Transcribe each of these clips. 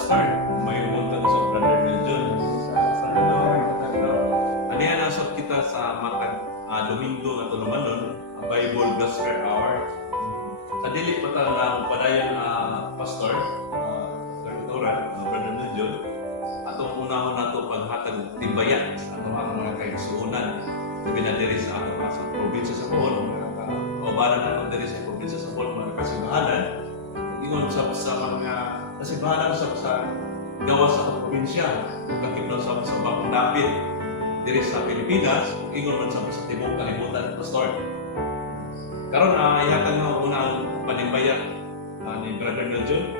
pastor, may umuntang sa brother Nelson. Kaniya nasot kita sa matag Domingo at Lumanon, Bible Gospel Hour. Sa dili pa ta na padayon pastor, Victoria, brother Nelson. Atong unahon nato paghatag timbayan sa atong mga kaigsuonan. Sabi na diri sa atong sa probinsya sa Bohol, o balan nato diri sa probinsya sa Bohol, mga kasimbahanan. Ingon sa mga kasimbahanan sa gawa sa probinsya, kakiblo sa Bakong Dapit, diri sa Pilipinas, ingon man sa tibok kalibutan, pastor. Karon ihatag nga una ang panimbayan ni Brother Nelson.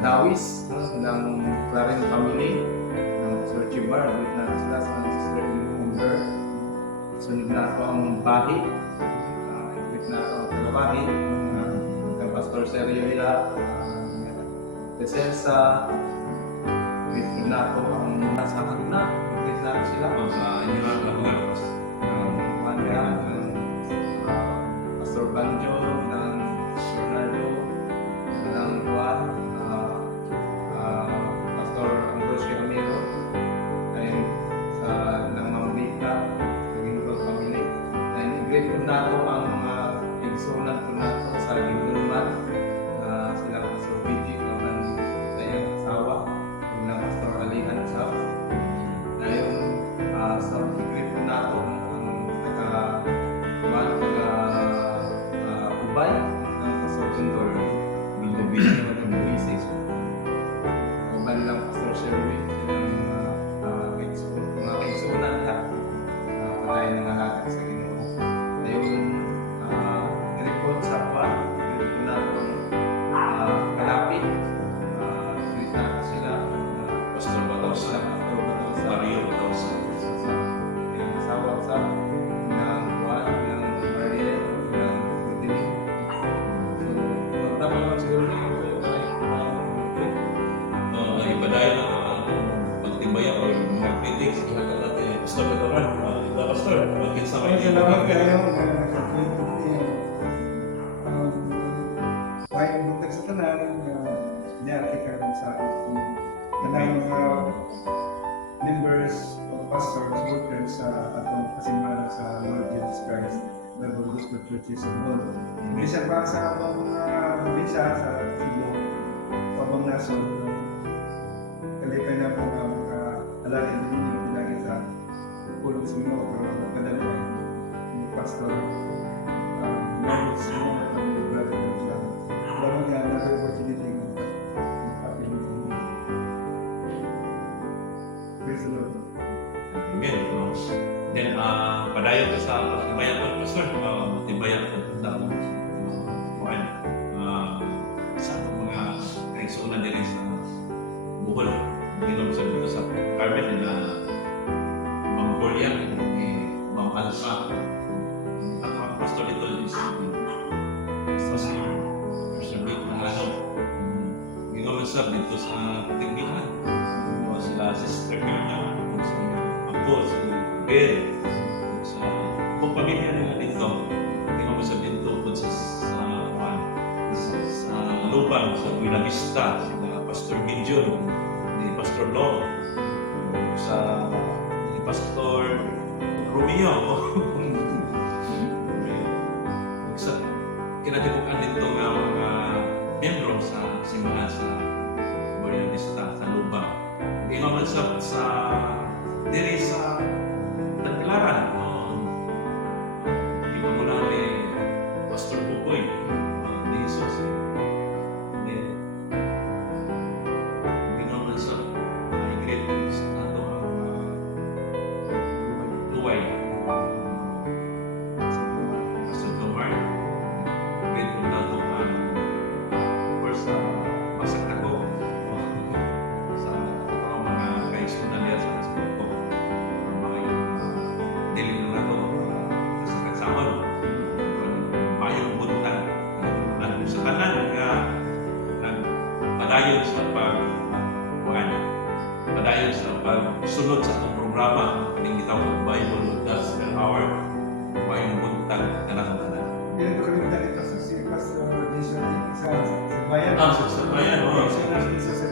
Dawis ng Claren family ng Sir Chibar, with na sila sa Sister Humber. Sunod na ako ang bahi, with na ako ang kalabahi ng Pastor Sergio Ila, Tesensa, with na ako ang nasa Hagna, with na sila Sa inyo ang kapangalas. Pastor Banjo ng Ronaldo ng Juan, Pastor Ambrosio Amiro, and sa ng Mamita, Ginto family. And i-greet ko na ako ang mga igsunan ko na ako sa Gintuman, sila Pastor Pidgey, kaman sa iyang asawa, na Pastor Alihan sa ngayon, sa i-greet ko na ako ang Ubay, ng Pastor Condor, ng Lubis, ng Luisis. Uban lang Pastor Sherwin, silang mga kaisunan lahat. Patay ng alagad sa Ginoo. Ngayon, i-report sa Juan, i-report ko na itong kalapit. I-report na ako sila. Pastor Batosa, Mario Batosa. Yung asawa sa ng Juan, ng Mariel, ng Rodney. So, tama naman siguro na yung Ipadayon na ang pagtimbayan o mga critics. Ihatag natin Pastor Batoran. Pastor, bakit sa Ay, salamat kayo. Ay, buntag sa tanan, nyati ka sa tanan mga members o pastors, workers sa atong kasimbahan sa Lord Jesus Christ, Bible Gospel Churches of Bohol. Bisan pa sa atong bisa sa Cebu, pabang nasod, kalipay na po ang alagin ninyo pinagin sa pulong sino pero kadalawa ni Pastor Lawrence mo at ang brother mo siya. Alam mo nga na opportunity ng papiling sa inyo. Praise the Lord. Amen. Then, padayon ka sa timbayan ko, Pastor. Timbayan ko sa kuhan. Sa mga kaigsuonan din sa Bohol. Ginom sa dito sa Carmen na Ma'am Julia, Ma'am Alsa. At ang pastor dito is Pastor Vic ng ano. Ginom sa dito sa Tinggilan. Sila Sister Kanya, si Ako, si Bel, sa kung pamilya nila dito. Ginom sa dito sa Lubang, sa Buena Vista, sila Pastor Gideon, ni Pastor Long, sa ni Pastor Romeo. Sa kinatibukan dito nga mga miyembro sa simbahan sa Buena Vista, sa Lubang. Ingon man sa diri sa Tagbilaran. Ingon mo na ni Pastor Bukoy, ni Jesus. Luway. Sa Tomar. Pwede kong nato first masak ako sa mga kaisunan niya sa Sipoko. Mga yung diling na ito sa kagsahon. Mayong buntag. Sa kanan nga nagpadayon sa pagkuhan. padayon sa pagsunod sa itong programa ng gitawag Bible Gospel Hour mayong buntag kanang tanan. Yan ito kalimutan ito sa si Pastor Jason sa bayan. Sa bayan, oo. Sa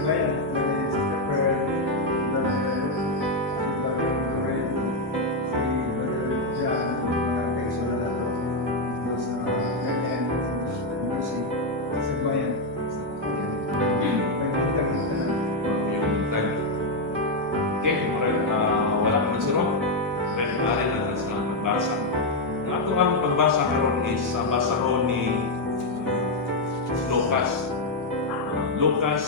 bayan. Dari sa Pepper, dari Lorraine, si Brother John, mga kaisura na ito. Diyos sa ganyan, si sa bayan. May buntag ito na. Yung buntag. Okay, wala ka magsuro. Friend, maaari na sa pagbasa. Ang ato ang pagbasa karon is sa basahon ni Lucas. Lucas,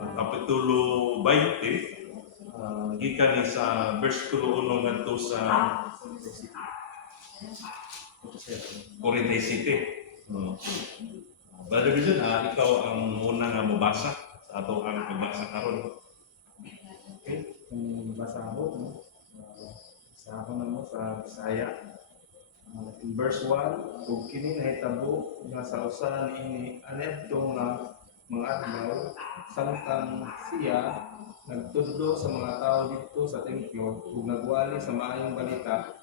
Kapitulo 20, gikan ni sa versikulo 1 ngadto sa 47. Brother Vision, ikaw ang muna nga mabasa sa ato ang pagbasa karon. Okay, kung basa ako, no? Basa ako na mo sa Bisaya. In verse 1, kung kini nahitabo nga sa usa niini anedto nga mga adlaw, samtang siya nagtudlo sa mga tao dito sa templo ug nagwali sa maayong balita,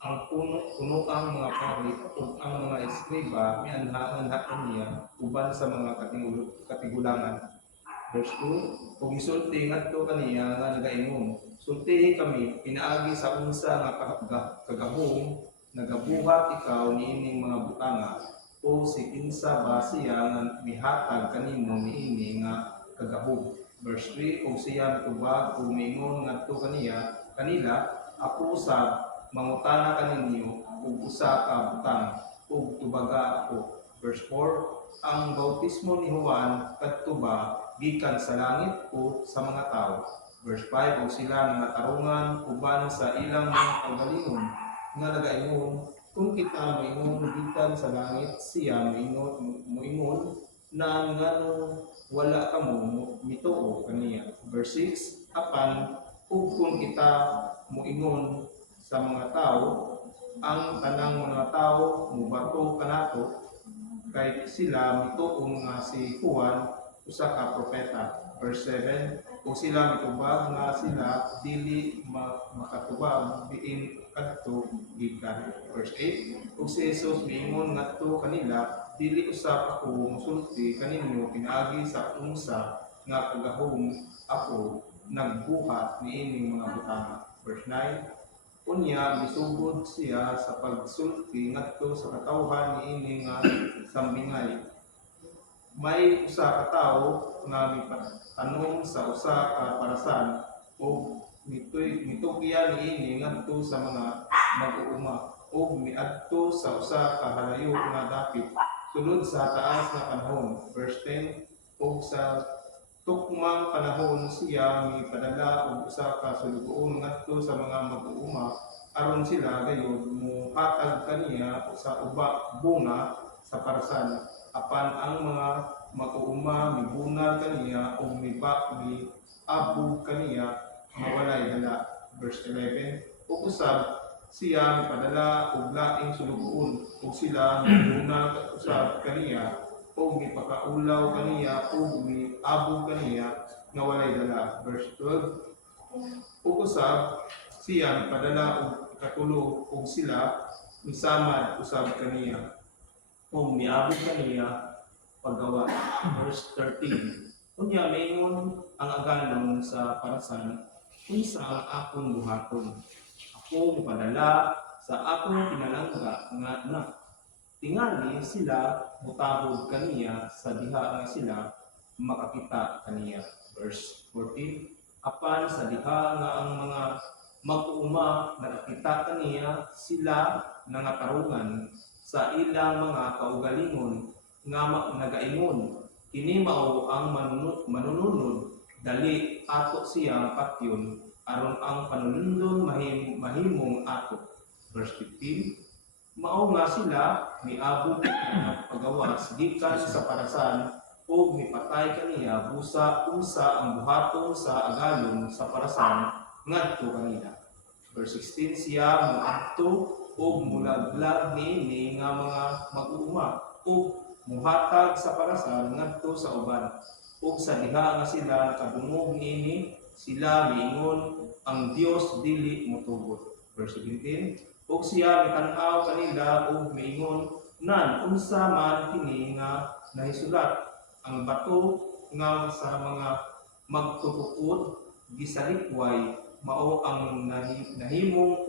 ang puno ang mga pari ug ang mga eskriba mianha-anha niya uban sa mga katigulangan. Verse 2, kung isulti ngadto kaniya nga nagaingon, sultihi kami pinaagi sa unsa nga kagahom nagabuhat ikaw niining mga butanga o si kinsa ba siya nga mihatag kanimo niini nga kagahom. Verse 3, kung siya mitubag o mingon ngadto kanila ako sa mangutana kaninyo ug usa ka butang ug tubaga ako. Verse 4, ang bautismo ni Juan kadto ba gikan sa langit o sa mga tao. Verse 5, kung sila mga tarungan uban sa ilang mga kaugalingon nga nagaingon, kung kita moingon gikan sa langit, siya moingon na ngano wala kamo mituo kaniya. Verse 6, apan ug kung kita moingon sa mga tao, ang tanang mga tao mubato kanato kay sila mituon nga si Juan usa ka propeta. Verse 7, kung sila mitubag nga sila dili makatubag diin kadto gikan. Verse 8, kung si Jesus miingon ngadto kanila, dili usab ako musulti kaninyo pinaagi sa unsa nga kagahom ako nagbuhat niining mga butanga. Verse 9, unya misugod siya sa pagsulti ngadto sa katawhan niining nga sambingay. May usa ka tawo nga mipatanong sa usa ka parasan o mitugya niini ngadto sa mga mag-uuma o miadto sa usa ka halayo nga dapit sulod sa taas nga panahon. Verse 10, ug sa tukmang panahon siya mipadala og usa ka sulugoon ngadto sa mga mag-uuma aron sila gayud muhatag kaniya sa bunga sa parasan. Apan ang mga mag-uuma mibunal kaniya o miabog kaniya mawalay dala. Verse 11, ug usab siya mipadala og laing sulugoon ug sila mibunal usab kaniya o mipakaulaw kaniya o miabog kaniya nga walay dala. Verse 12, ug usab siya mipadala og katulo ug sila misamad usab kaniya o miabog kaniya paggawa. Verse 13, unya mayngon ang agalon sa parasan, unsa ang akong buhaton? Ako mupadala sa akong pinalangga nga anak. Tingali sila mutahod kaniya sa diha nga sila makakita kaniya. Verse 14, apan sa diha nga ang mga mag-uuma nakakita kaniya sila nangatarungan sa ilang mga kaugalingon nga nagaingon, kini mao ang manununod dali ato siyang patyon aron ang panunundon mahimong ato. Verse 15, mao nga sila miabot nga pagawas gikan sa parasan o mipatay kaniya busa unsa ang buhaton sa agalon sa parasan ngadto kanila. Verse 16, siya moadto o mulaglag niini nga mga mag-uuma o muhatag sa parasan ngadto sa uban ug sa diha nga sila nakadungog niini sila miingon ang Dios dili motugot. Verse 17, ug siya mitan-aw kanila ug miingon nan unsa man kini nga nahisulat ang bato nga sa mga magtutukod gisalikway mao ang nahimong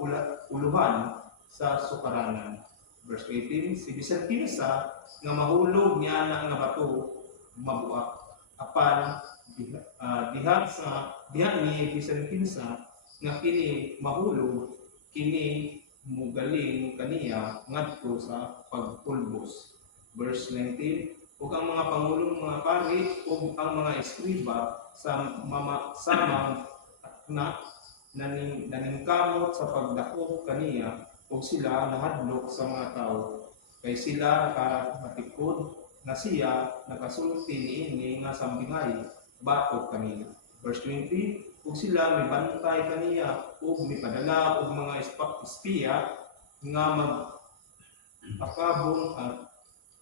uluhan sa sukaranan. Verse 18, si bisan kinsa nga mahulog niya na nga bato mabuak apan diha ni bisan kinsa nga kini mahulog kini mugaling kaniya ngadto sa pagpulbos. Verse 19, ug ang mga pangulong mga pari ug ang mga eskriba sa na naningkamot sa pagdakop kaniya ug sila nahadlok sa mga tao kay sila nakamatikod na siya nakasulti niini nga sambingay batok kaniya. Verse 20, ug sila mibantay kaniya ug mipadala og mga espiya nga magpakabong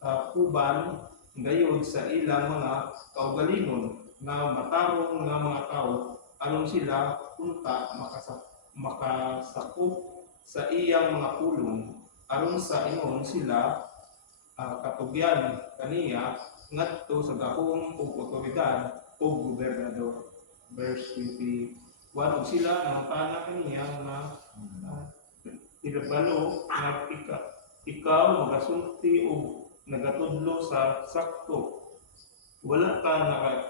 at kuban gayud sa ilang mga kaugalingon nga matarong nga mga tao aron sila punta makasakop sa iyang mga pulong aron sa ingon sila katugyan kaniya ngadto sa gahom ug otoridad ug gobernador. Verse 21, ug sila nangutana kaniya nga ilabalo nga ikaw magasulti ug nagatudlo sa sakto wala ka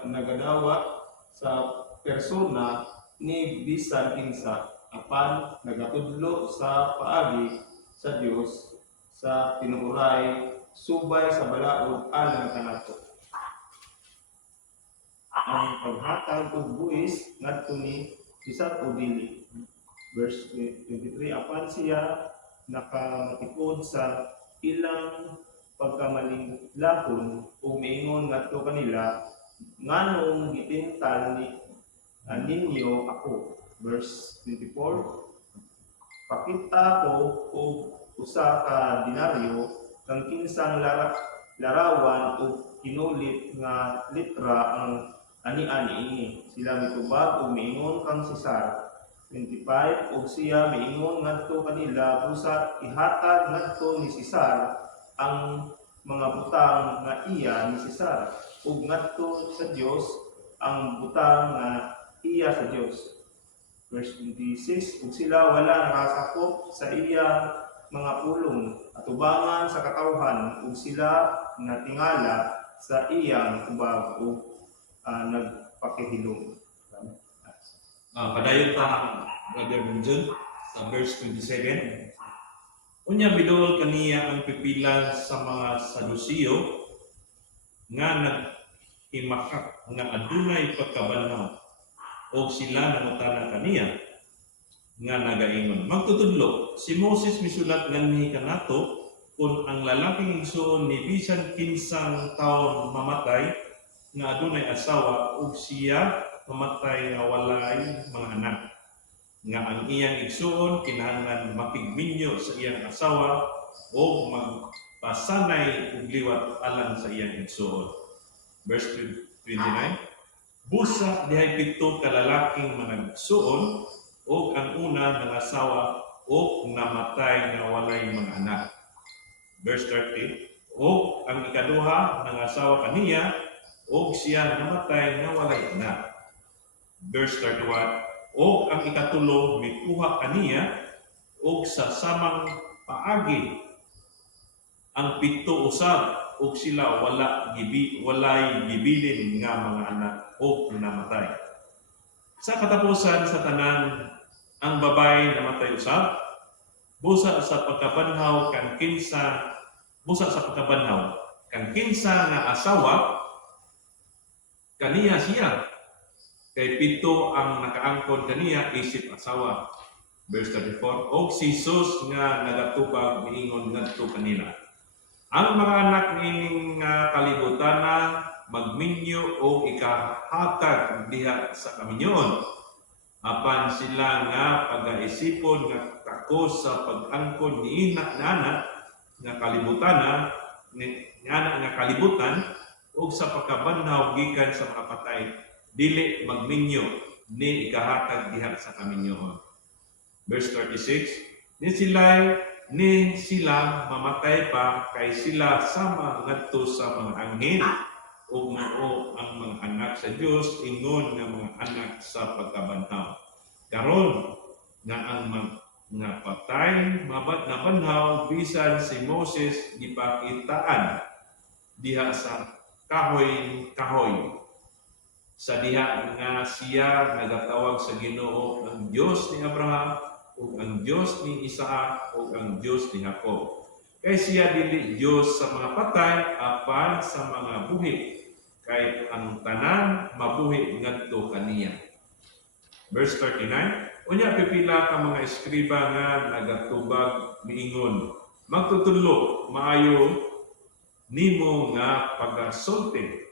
nagadawa sa persona ni bisan kinsa apan nagatudlo sa paagi sa Dios sa tinuray subay sa balaod alang kanato. Ang paghatag og buhis ngadto ni bisag o dili. Verse 23, apan siya nakamatikod sa ilang pagkamalilahon ug miingon ngadto kanila nganong gitintal ninyo ako. Verse 24, pakita ko og usa ka denaryo kang kinsang larawan ug kinulit nga litra ang ani-ani ini. Sila mitubag ug miingon kang Cesar. 25, ug siya miingon ngadto kanila busa ihatag ngadto ni Cesar ang mga butang nga iya ni Cesar ug ngadto sa Dios ang butang nga iya sa Dios. Verse 26, ug sila wala nakasakop sa iya mga pulong atubangan sa katawhan ug sila natingala sa iyang ubab ug nagpakihilom. Padayon pa, Brother Benjon, sa verse 27. Unya bidol kaniya ang pipila sa mga Sadusiyo nga naghimakak nga adunay pagkabanhaw o sila nangutana kaniya nga nagaingon. Magtutudlo, si Moses misulat nganhi kanato kung ang lalaking igsoon ni bisan kinsang taon mamatay nga adunay asawa ug siya mamatay nga walay mga anak nga ang iyang igsuon kinahanglan mapigminyo sa iyang asawa o magpasanay ug liwat alang sa iyang igsuon. Verse 29, busa dihay pito ka lalaking managsuon o ang una nangasawa o namatay nga walay mga anak. Verse 30, o ang ikaduha nangasawa kaniya o siya namatay nga walay anak. Verse 31, o ang ikatulo mikuha kaniya o sa samang paagi ang pito usab o sila walay gibilin nga mga anak o namatay. Sa katapusan sa tanan ang babae namatay usab busa sa pagkabanhaw kang kinsa nga asawa kaniya siya kay pito ang nakaangkon kaniya isip asawa. Verse 34, og si Jesus nga nagatubag miingon ngadto kanila, ang mga anak ning kalibutana magminyo o ikahatag diha sa kaminyoon apan sila nga pagaisipon nga takos sa pag-angkon ni anak nga kalibutana nga kalibutan ug sa pagkabanhaw gikan sa mga patay dili magminyo ni ikahatag diha sa kaminyoon. Verse 36, ni sila mamatay pa kay sila sama ngadto sa mga anghel ug mao ang mga anak sa Dios ingon nga mga anak sa pagkabanhaw. Karon nga ang nga patay nabanhaw bisan si Moses gipakitaan diha sa kahoy sa diha nga siya nagatawag sa Ginoo ang Dios ni Abraham ug ang Dios ni Isaac ug ang Dios ni Jacob. Kay siya dili Dios sa mga patay apan sa mga buhi kay ang tanan mabuhi ngadto kaniya. Verse 39, unya pipila ka mga eskriba nga nagatubag miingon, magtutudlo maayo nimo nga pagasulti.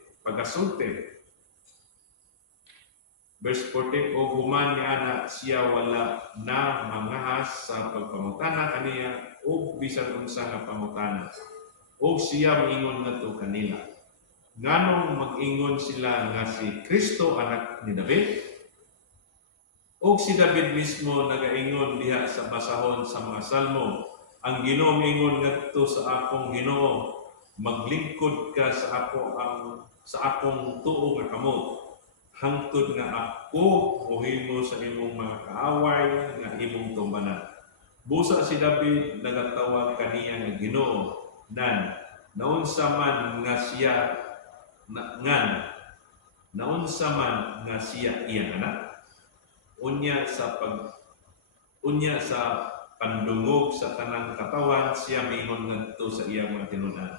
Verse 40, o human ni ana siya wala na mangahas sa pagpamutana kaniya o bisan unsa nga pamutana. O siya miingon ngadto kanila. Nganong mag-ingon sila nga si Kristo anak ni David? O si David mismo nagaingon diha sa basahon sa mga salmo, ang Ginoo miingon ngadto sa akong Ginoo, maglingkod ka sa akong tuo nga kamot. Hangtod nga ako mohimo sa imong mga kaaway nga imong tumbanan. Busa si David nagatawag kaniya nga Ginoo naunsa man nga siya iyang anak. Unya sa pandungog sa tanang katawan siya miingon ngadto sa iyang mga tinunan.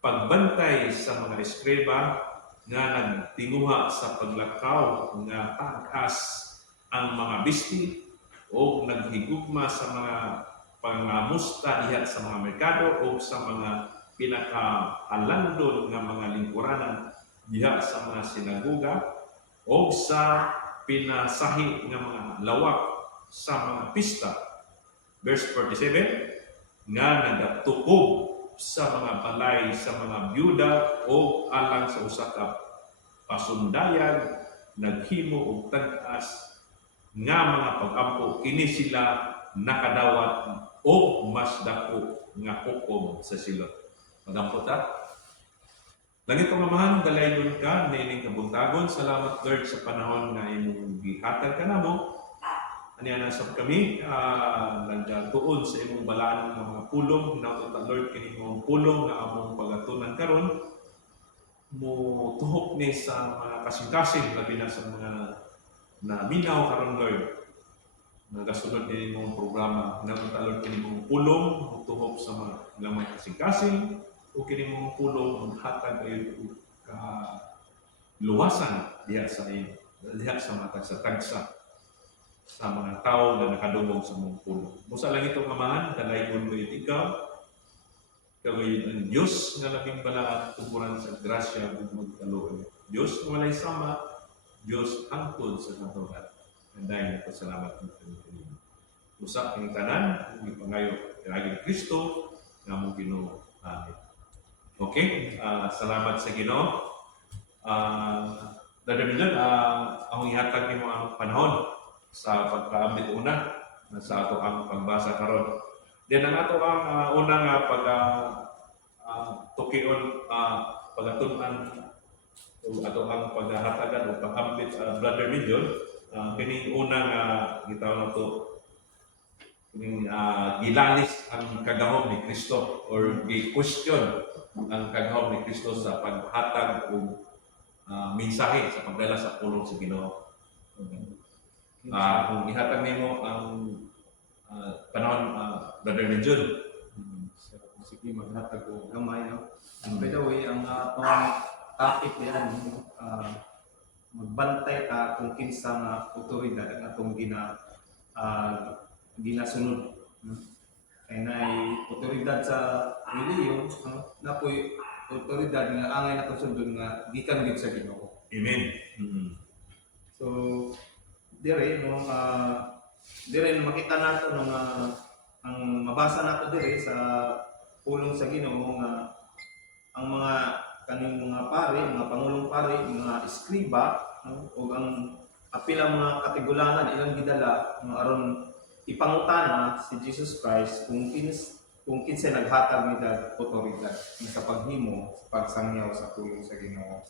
Pagbantay sa mga eskriba nga nagtinguha sa paglakaw nga tagas ang mga bisti o naghigugma sa mga pangamusta diha sa mga merkado o sa mga pinakaalandon nga mga lingkuranan diha sa mga sinagoga o sa pinasahi nga mga lawak sa mga pista. Verse 47, nga nagatukob sa mga balay sa mga byuda o alang sa usa ka pasundayan naghimo og tag-as nga mga pag-ampo kini sila nakadawat o mas dako nga hukom sa silot. Magampo ta. Langit ang amahan, dalaygon ka, nining kabuntagon. Salamat Lord sa panahon nga imong gihatag ka namo. Aniya nasab kami, nagtuon sa imong balaan ng mga pulong. Hinautot Lord kini imong pulong nga among pagatunan karon mo tuhok ni sa mga kasing-kasing labi na sa mga naminaw karon Lord. Nagasunod din imong programa. Hinautot Lord kini imong pulong mo tuhok sa mga lamay kasing-kasing o kini mong pulong maghatag kayo ka luwasan diha sa mga tagsa sa mga tao na nakadungog sa mong pulong. Musa lang itong amahan, dalaygon mo ikaw ngayon ang Diyos nga labing bala at tuburan sa grasya ug magkaluoy. Diyos nga walay sama, Diyos hangtod sa katuran. Dahil ko salamat ng Panginoon. Musa kini tanan, ug ipangayo kay Kristo nga mong Ginoo. Amen. Okay, salamat sa Ginoo. Dadamilan, akong ihatag nimo ang panahon sa pagkaamit una sa ato ang pagbasa karon. Then ang ato ang unang tukion pagatun-an ato ang paghahatagan o pag-ambit Brother Million, kini unang gitawag nato kining gilalis ang kagahom ni Kristo or gi-question ang kagahom ni Kristo sa paghatag o mensahe sa pagdala sa pulong sa Ginoo. Kung ihatag nimo ang panahon Brother Legion, Sige, maghatag ko gamay. No? By the way, ang atong topic yan, magbantay ka kung kinsa nga otoridad ang atong ginasunod. Kaya na otoridad sa reliyon, na po'y otoridad nga angay na sundon nga gikan gid sa Ginoo. Amen. So, dire makita nato ang mabasa nato dire sa pulong sa Ginoo nga ang mga kaning mga pare, mga pangulong pare, mga eskriba, no? O ang apilang mga katigulangan ilang gidala no, aron ipangutana si Jesus Christ kung kinsa naghatag ni dag otoridad sa paghimo sa pagsangyaw sa pulong sa Ginoo.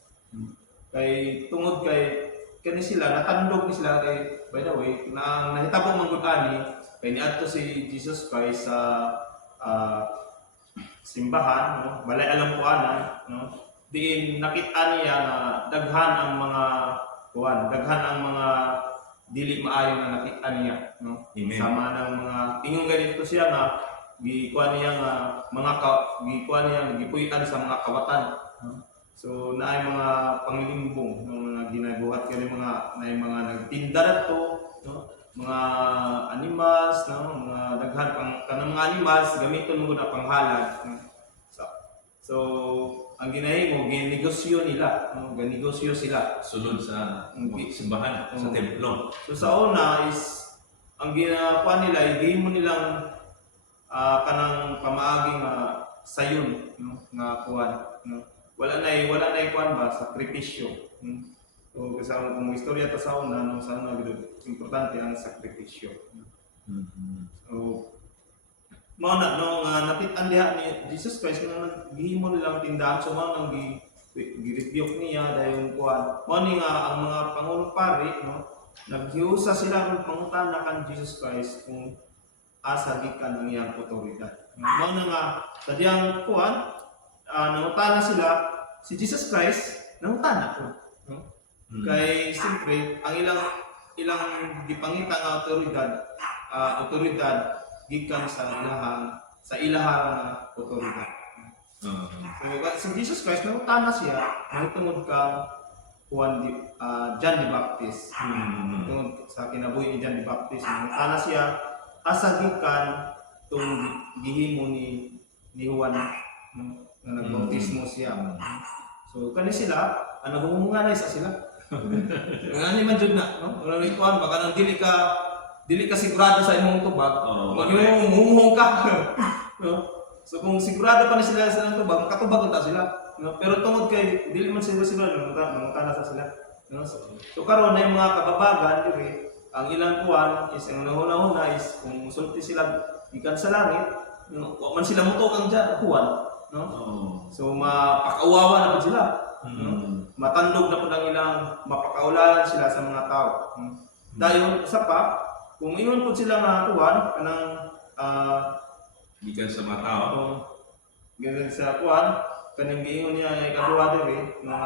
Kay tungod kay kani sila natandog ni sila kay by the way na nahitabo man gud ani kay niadto si Jesus Christ sa simbahan no balay alam ko ana no diin nakita niya na daghan ang mga daghan ang mga dili maayo nga nakita niya no Amen. sama ng mga ingon ganito siya nga gikuan niya nga gikuan niya gipuy-an sa mga kawatan no? So naay mga panglimbong no mga ginabuhat kani mga naay mga nagtinda dito no mga animals no mga daghan pang kanang mga animals gamiton mo na panghalad no? So ang ginahimo ginegosyo nila no ganegosyo sila Sulod sa simbahan, sa Oo. templo. so sa una is ang ginakuha nila i-game mo nilang kanang pamaaging sayon no nga kuan no wala na kuan ba sakripisyo so kasama kung istorya ta sa una no sa una gid importante ang sakripisyo so mao na no nga nakit-an diha ni Jesus Christ nga naghimo nilang tindahan so mao nang gi-rebuke niya dayon kuan mao ni nga ang mga pangulong pare no naghiusa sila ng pangutana kan Jesus Christ kung asa gikan ang iyang otoridad. Mao na nga sa diyang kuan nangutana sila si Jesus Christ nangutana ko no? Kay siyempre ang ilang gipangita nga otoridad gikan sa ilahang otoridad. So si Jesus Christ nangutana siya nangtungod ka Juan John the Baptist. Tungod sa kinabuhi ni John the Baptist nangutana siya asa gikan tung gihimo ni Juan no? Na nagbautismo siya. So kani sila nagumunganay sa sila. Ngani man jud na no? Wala ni kuan baka nang dili ka sigurado sa imong tubag. Magmumuhong ka. No? So kung sigurado pa ni sila sa imong tubag, makatubag ta sila. No? Pero tungod kay dili man sila nangutana sa sila. No? So karon na yung mga kababagan diri ang ilang kuan is ang nahuna-huna is kung sulti sila gikan sa langit, no, wa man sila mutukang diyan kuan, no? So mapakauwawa na pud sila. No? Matandog na pud ang ilang mapakaulalan sila sa mga tao. Dayon sa pa, kung ingon pud sila nga kuan kanang Gikan sa mga tao. ganun sa kuan kaning giingon niya ay kaduha diri nga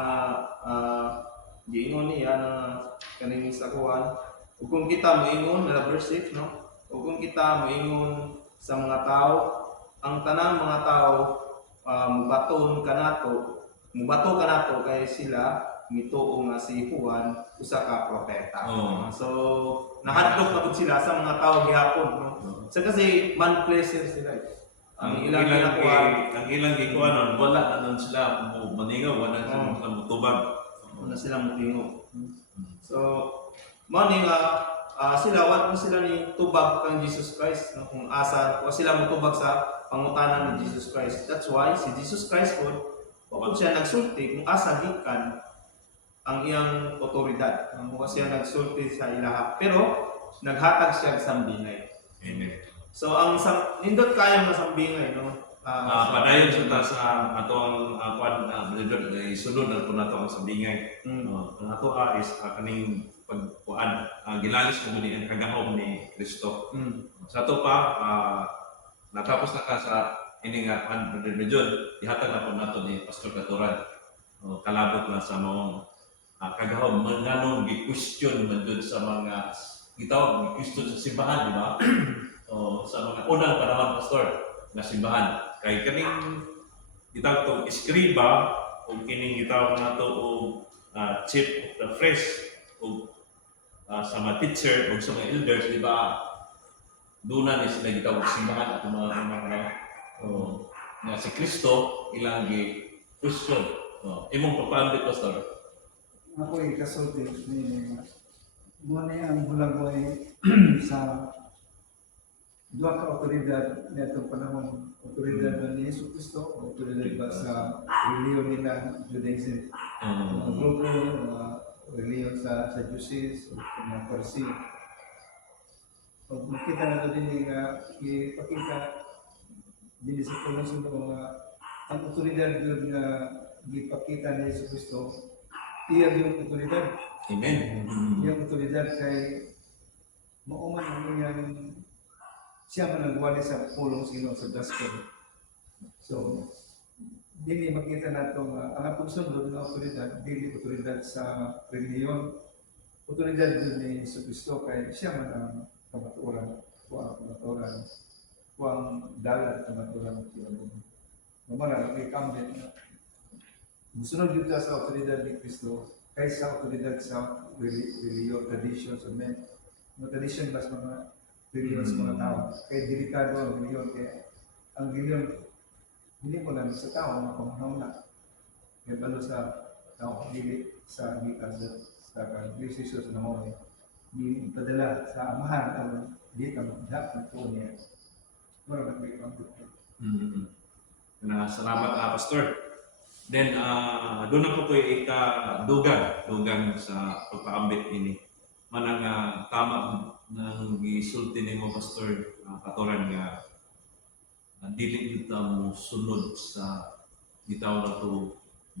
giingon niya na kaning sa kuan ug kung kita moingon na verse 6 no ug kung kita moingon sa mga tao ang tanang mga tao mubato kanato kay sila mituo nga si Juan usa ka propeta. So nahadlok na pud sila sa mga tao gihapon no. So kasi man pleasure sila. Ang ilang gikuan nun, wala na nun sila maningaw, wala na sila mutubag. Wala silang mutingo. So mao ni nga sila wat mo sila ni tubag kang Jesus Christ no kung asa wa sila motubag sa pangutanan ni Jesus Christ. That's why si Jesus Christ po wa siya nagsulti kung asa gikan ang iyang otoridad. Wa siya nagsulti sa ilaha pero naghatag siya sa sambingay. Amen. So ang nindot kaya nga sambingay no. Padayon sa atong kuan believer na isunod na po nato ang sabingay. Ang ato is kaning pagkuan gilalis mo ni ang kagahom ni Kristo. Sa ato pa natapos na ka sa ini nga kan religion ihatag na po nato ni Pastor Katuran. Kalabot na sa mga kagahom nganong gi-question man jud sa mga gitawag gi-question sa simbahan di ba? Sa mga unang panahon pastor na simbahan kay kaning gitawag tong eskriba o kining gitawag nato og chief of the priests o sa mga teacher o sa mga elders di ba duna ni sila gitawag simbahan at mga na si Kristo ilang gi question imong papandit pastor Ako kasulti ni mo na ang bulag sa Dua ka otoridad nitong panahon, otoridad ni Yesu Cristo, otoridad ba sa reliyon nila, Judaism, mga grupo, mga reliyon sa Sadducees, o mga Parsi. Pag makita na ito din nga, ipakita din sa pulang mga ang otoridad yun nga ipakita ni Yesu Cristo, iya yung otoridad. Amen. Yung otoridad kay mauman ang iyang siya man nagwali sa pulong sino sa gospel. So, dili makita nato nga ang atong sundod nga otoridad, dili otoridad sa reliyon. Otoridad yun ni Yesu Cristo kay siya man ang kamatuoran, kuang dalat kamatuoran siya. Mamara, kambit na musunod yun sa otoridad ni Cristo kaysa otoridad sa reliyon, tradition sa men. Mga tradition ba sa mga reliyon sa mga tao. Kaya delikado ang reliyon. Kaya ang reliyon, hindi mo lang sa tao na pamahaw na. Kaya balo sa tao, hindi sa gikas sa kagrisisyo sa namoy. Hindi padala sa amahan ang di ka magdapat po niya. Marami may pangkot. Salamat, Pastor. Then, doon na po ko dugang sa pagpaambit ini. Manang tama ng gisulti ni mo, Pastor, katuran nga dili kita mo sunod sa bitaw na to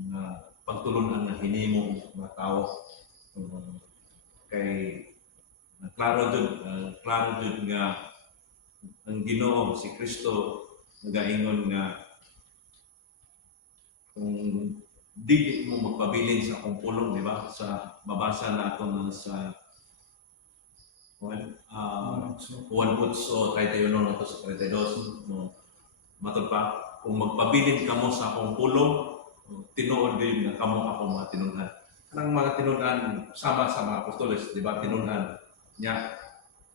na pagtulunan na hinimo mga tao. Kay klaro jud nga ang Ginoo si Kristo nagaingon nga kung dili mo magpabilin sa akong pulong, di ba? Sa mabasa natin sa 1 Putso 31 na to sa 32 no, matod pa, kung magpabilin ka mo sa akong pulong, tinuod din nga kamo ako mga tinunhan. Anong mga tinunhan sama sa mga apostoles, di ba? Tinunhan niya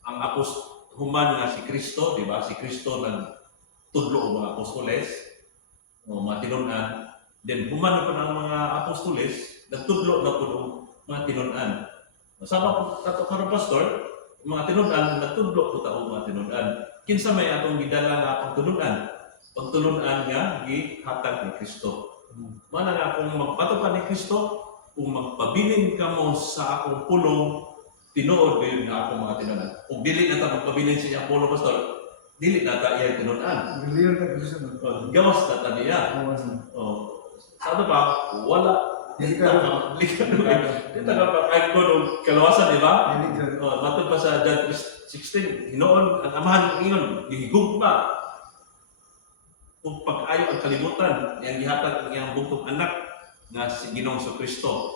ang human nga si Kristo, di ba? Si Kristo nang tudlo ang mga apostoles, o mga tinunhan. Then human na po ang mga apostoles, nagtudlo na po ang mga tinunhan. Sama po nato karon, Pastor, mga tinunhan, nagtudlo po taong mga tinunhan. Kinsa may atong gidala nga pagtulungan? Pagtulungan nga gihatag ni Kristo. Mana nga kung magpatupad ni Kristo, kung magpabilin ka mo sa akong pulong, tinuod din nga akong mga tinunhan. Kung dili na ta magpabilin sa iyang pulong, Pastor, dili na ta iyang tinunhan. Reliyon na Cristo. Gawas na ta niya. Sa ano pa, wala. Delikado. Dito ka pa kahit ko nung kalawasan, di ba? Delikado. Matod pa sa John 3:16, hinoon, ang amahan ng ingon, gihigugma. Kung pag-ayo ang kalibutan, yang gihatag ang iyang bugtong anak na si Ginoong Kristo.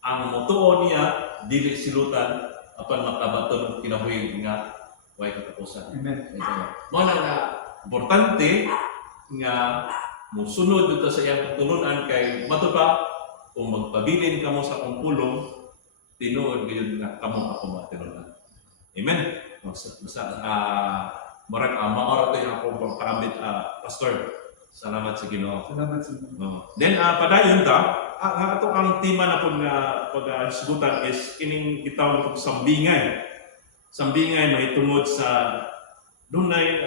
Ang motuo niya, dili silutan, apan makabaton kinabuhi nga way katapusan. Amen. Mo na nga importante nga musunod dito sa iyang pagtulunan kay mato pa kung magpabilin kamo sa akong pulong, tinuod gyud nga kamo ako matulunan. Amen. Marag maora to yung akong pagparambit, Pastor. Salamat sa Ginoo. Salamat sa Then padayon ta, ato ang tema na pud nga pag-isgutan is kining gitawag og sambingay. Sambingay mahitungod sa dunay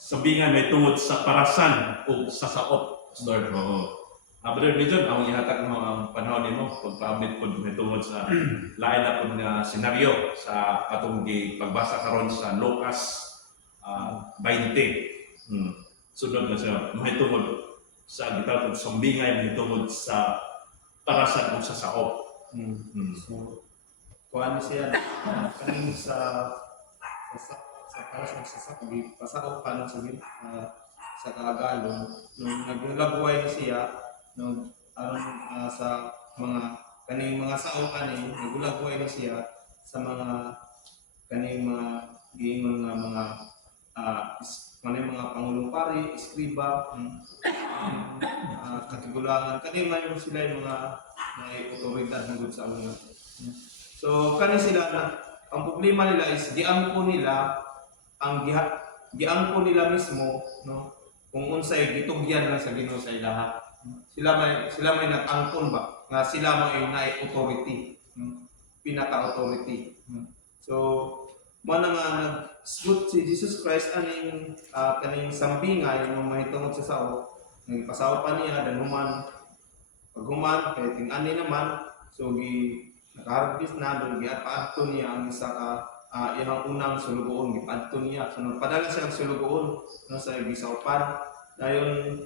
sambingay mahitungod sa parasan o sa saop, Pastor. Brother Legion, ang ihatag mo ang panahon nimo pagpaambit pud mahitungod sa lain na pud nga senaryo sa atong pagbasa karon sa Lucas 20. Sunod na siya mahitungod sa gitawag og sambingay mahitungod sa parasan o sa saop. So, kuhaan siya kanin sa parasan sa sakbi, pasakop kanon sa kaagalon nung naglagway siya nung sa mga kaning mga sao kaning naglagway na siya sa mga kaning mga giingon nga mga kanang mga pangulong pari, eskriba, katigulangan, kaning man sila yung mga otoridad ng sa una. So kaning sila na ang problema nila is giangko nila ang giangko nila mismo, no, kung unsay gitugyan lang sa Ginoo sa ilaha. Sila may nag-angkon ba nga sila may authority, pinaka authority. So mo na nga nag-sgut si Jesus Christ aning kaning sampingay ng mahitungod sa sao. Nagpasawa pa niya dan human paghuman kay ting-ani naman so nakaharvest na doon giadto niya ang isa ka iyang unang sulugoon gipadto niya so nagpadala siya ng sulugoon no sa gisaupan dayon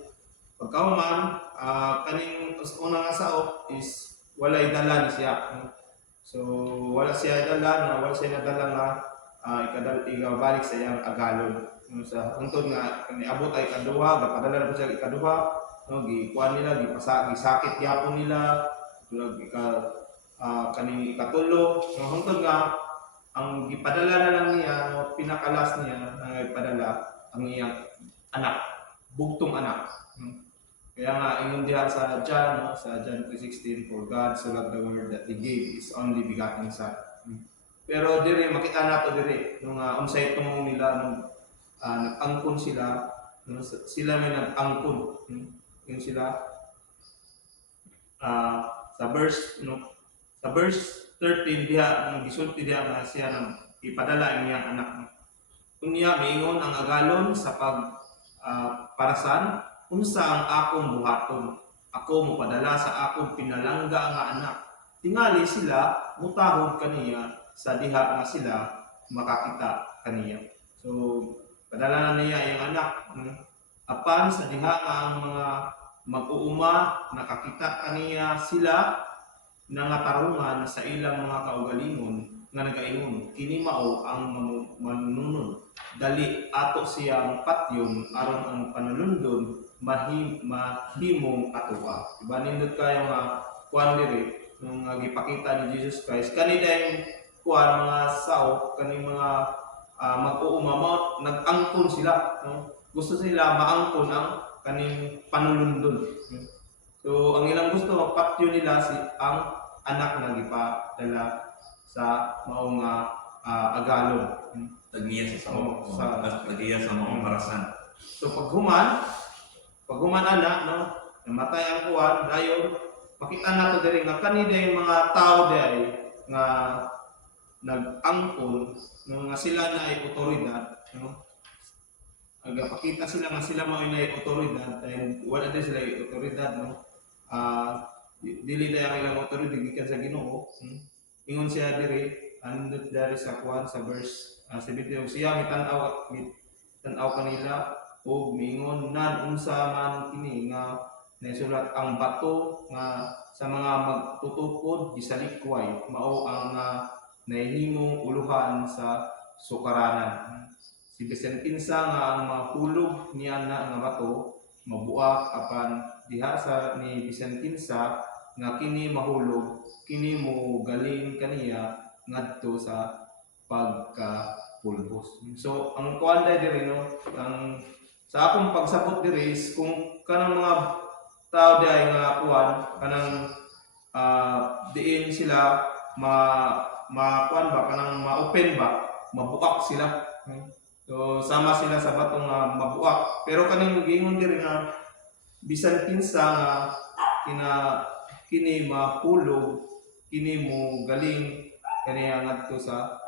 pagkahuman kaning unang sao is walay dala ni siya no? So wala siya nadala nga ikabalik sa iyang agalon no sa untod nga niabot ay ikaduha gapadala na po siya ikaduha no gikuan nila gisakit gyapon nila tulad kaning ikatulo no untod nga ang gipadala na lang niya no pinakalas niya nga ipadala ang iyang anak bugtong anak kaya nga ingon diha sa John no? Sa John 3:16 for God so loved the world that He gave His only begotten Son. Pero dire makita nato dire nung unsay tumong nila nung nag-angkon sila sila may nag-angkon yun sila sa verse 13 diha ang gisulti diha nga siya nang ipadala ang iyang anak. Unya miingon ang agalon sa parasan unsa ang akong buhaton ako mo padala sa akong pinalangga nga anak tingali sila mutahod kaniya sa diha nga sila makakita kaniya so padala na niya ang anak apan sa diha nga ang mga mag-uuma nakakita kaniya sila nangatarungan sa ilang mga kaugalingon nga nagaingon kini mao ang manunod dali ato siyang patyon aron ang panulundon mahimong atuwa. Diba nindot kayo nga kuan diri nung gipakita ni Jesus Christ kanina yung kuan mga sao kaning mga mag-uuma nag-angkon sila no? Gusto sila maangkon ang kaning panulundon. So ang ilang gusto patyo nila ang anak na gipadala sa maong agalon. Tagiya sa sao. Sa Tagiya sa maong parasan. So paghuman anak no namatay ang kuwan dayon makita nato diri nga kanina yung mga tao diri nga nag-angkon no nga sila na ay otoridad no agapakita sila nga sila mao na otoridad and wala din sila ay otoridad no dili na ang ilang otoridad gikan sa Ginoo ingon siya diri andot dari sa kuwan sa verse 17 siya tan-aw kanila o mingon nan unsa man kini nga naisulat ang bato nga sa mga magtutukod gisalikway mao ang nahihimong uluhan sa sukaranan si bisan kinsa nga ang mahulog niya na nga bato mabuak apan diha sa ni bisan kinsa nga kini mahulog kini mo galing kaniya ngadto sa pagkapulbos so ang kuanday diri no ang sa akong pagsabot diri is kung kanang mga tao diay nga kuan kanang diin sila kuan ba kanang ma-open ba mabuak sila so sama sila sa batong mabuak pero kaning gingon diri nga bisan kinsa nga kini mahulog kini mo galing kaniya ngadto sa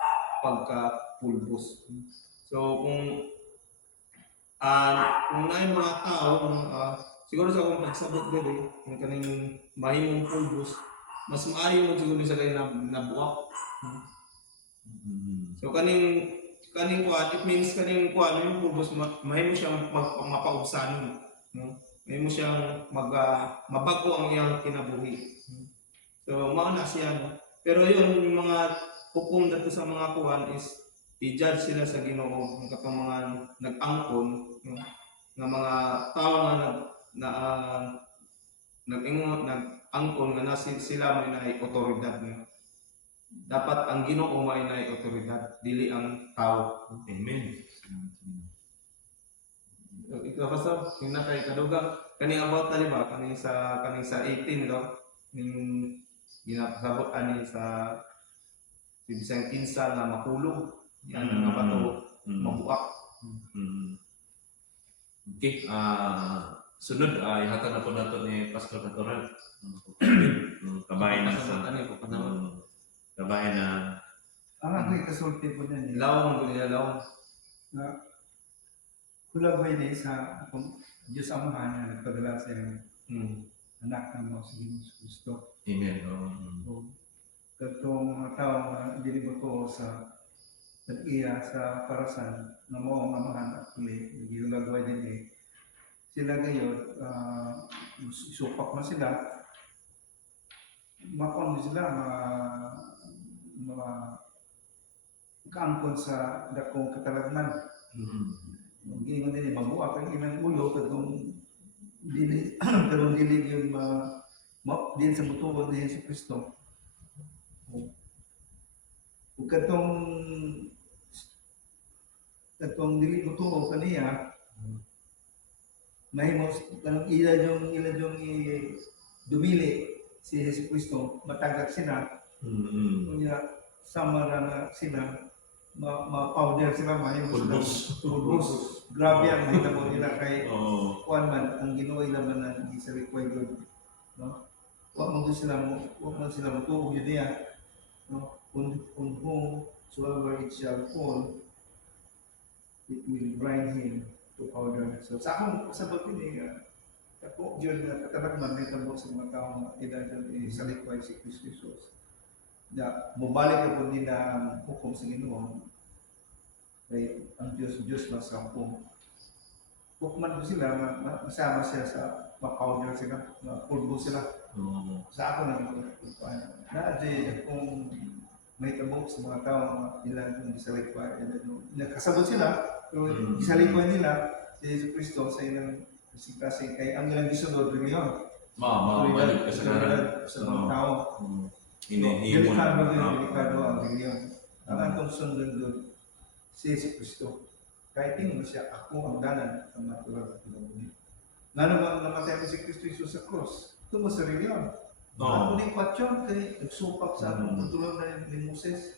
pagkapulbos so kung naay mga tao siguro sa akong pagsabot diri ng kaning mahimong pulbos mas maayo mo siguro sa kay nabuak so kaning kuan it means kaning kuan yung pulbos mahimo siyang mapaubsanon no mahimo siyang mabago ang iyang kinabuhi so mao na siya no pero yun yung mga hukom dato sa mga kuan is i-judge sila sa Ginoo ng katong mga nag-angkon no? Nga mga tao nga nag-angkon nga sila may naay otoridad no? Dapat ang Ginoo may naay otoridad dili ang tao. Amen. Ikaw pastor, hina kay kadugang kani about na ba kani sa 18 no ning ginapasabot ani sa bisang kinsa nga mahulog yan ang bato mabuak. Okay, sunod ihatag na po nato ni Pastor Natural. Kabayan na sa ano ko panahon. kabayan na Ako ikasulti po na niya. Lawang mo nila lawang. Na kulabay na sa akong Diyos Amahan na nagpadala sa anak ng mga sa Ginoo Kristo. Amen. So, katong mga tao na diniboto sa tag-iya sa parasan na mo ang amahan at kuli, gilagway din sila ngayon, isupak na sila, makon din sila, kaangkon sa dakong katalagman. Mag-iingon din, mabuak ang ilang ulo, katong dili, katong dili yun din sa butuan ni Yesu Kristo. Kung katong dili butuo kaniya, mahimo kanang ila yung dumili si Yesu Kristo, matagak sila, kunya sama na sila, ma-powder sila, mahimo sila pulbos. Grabe ang mahitabo nila kay kuan man ang Ginoo laman ng gisalikway gud, no? Wa man sila mutuo yun niya, no? On whom soever it shall fall, it will grind him to powder. So sa akong sabot ini, ako yun katalagman may tabo sa mga taong idadan sa likway si Kristo Jesus. Na mubalik ako nila ang hukom sa Ginoo, kay ang Diyos masampung. Hukman ko sila, masama siya sa ma-powder sila, ma-pulbo sila. Sa ako na kung may tabo sa mga tao ilan kung isalikway. Nakasabot sila, pero isalikway nila si Yesu Kristo sa ilang kasi kay ang ilang gisunod reliyon. Mabalik ka sa mga tao. Delikado ang reliyon. Ang atong sundon doon si Yesu Kristo. Kahit tingin mo siya, ako ang dalan ang natural at pinabuli. Nga naman namatay mo si Kristo Jesus sa krus, ito mo sa reliyon. Ang uling patsyon kay nagsupak sa pagtulong ni Moses.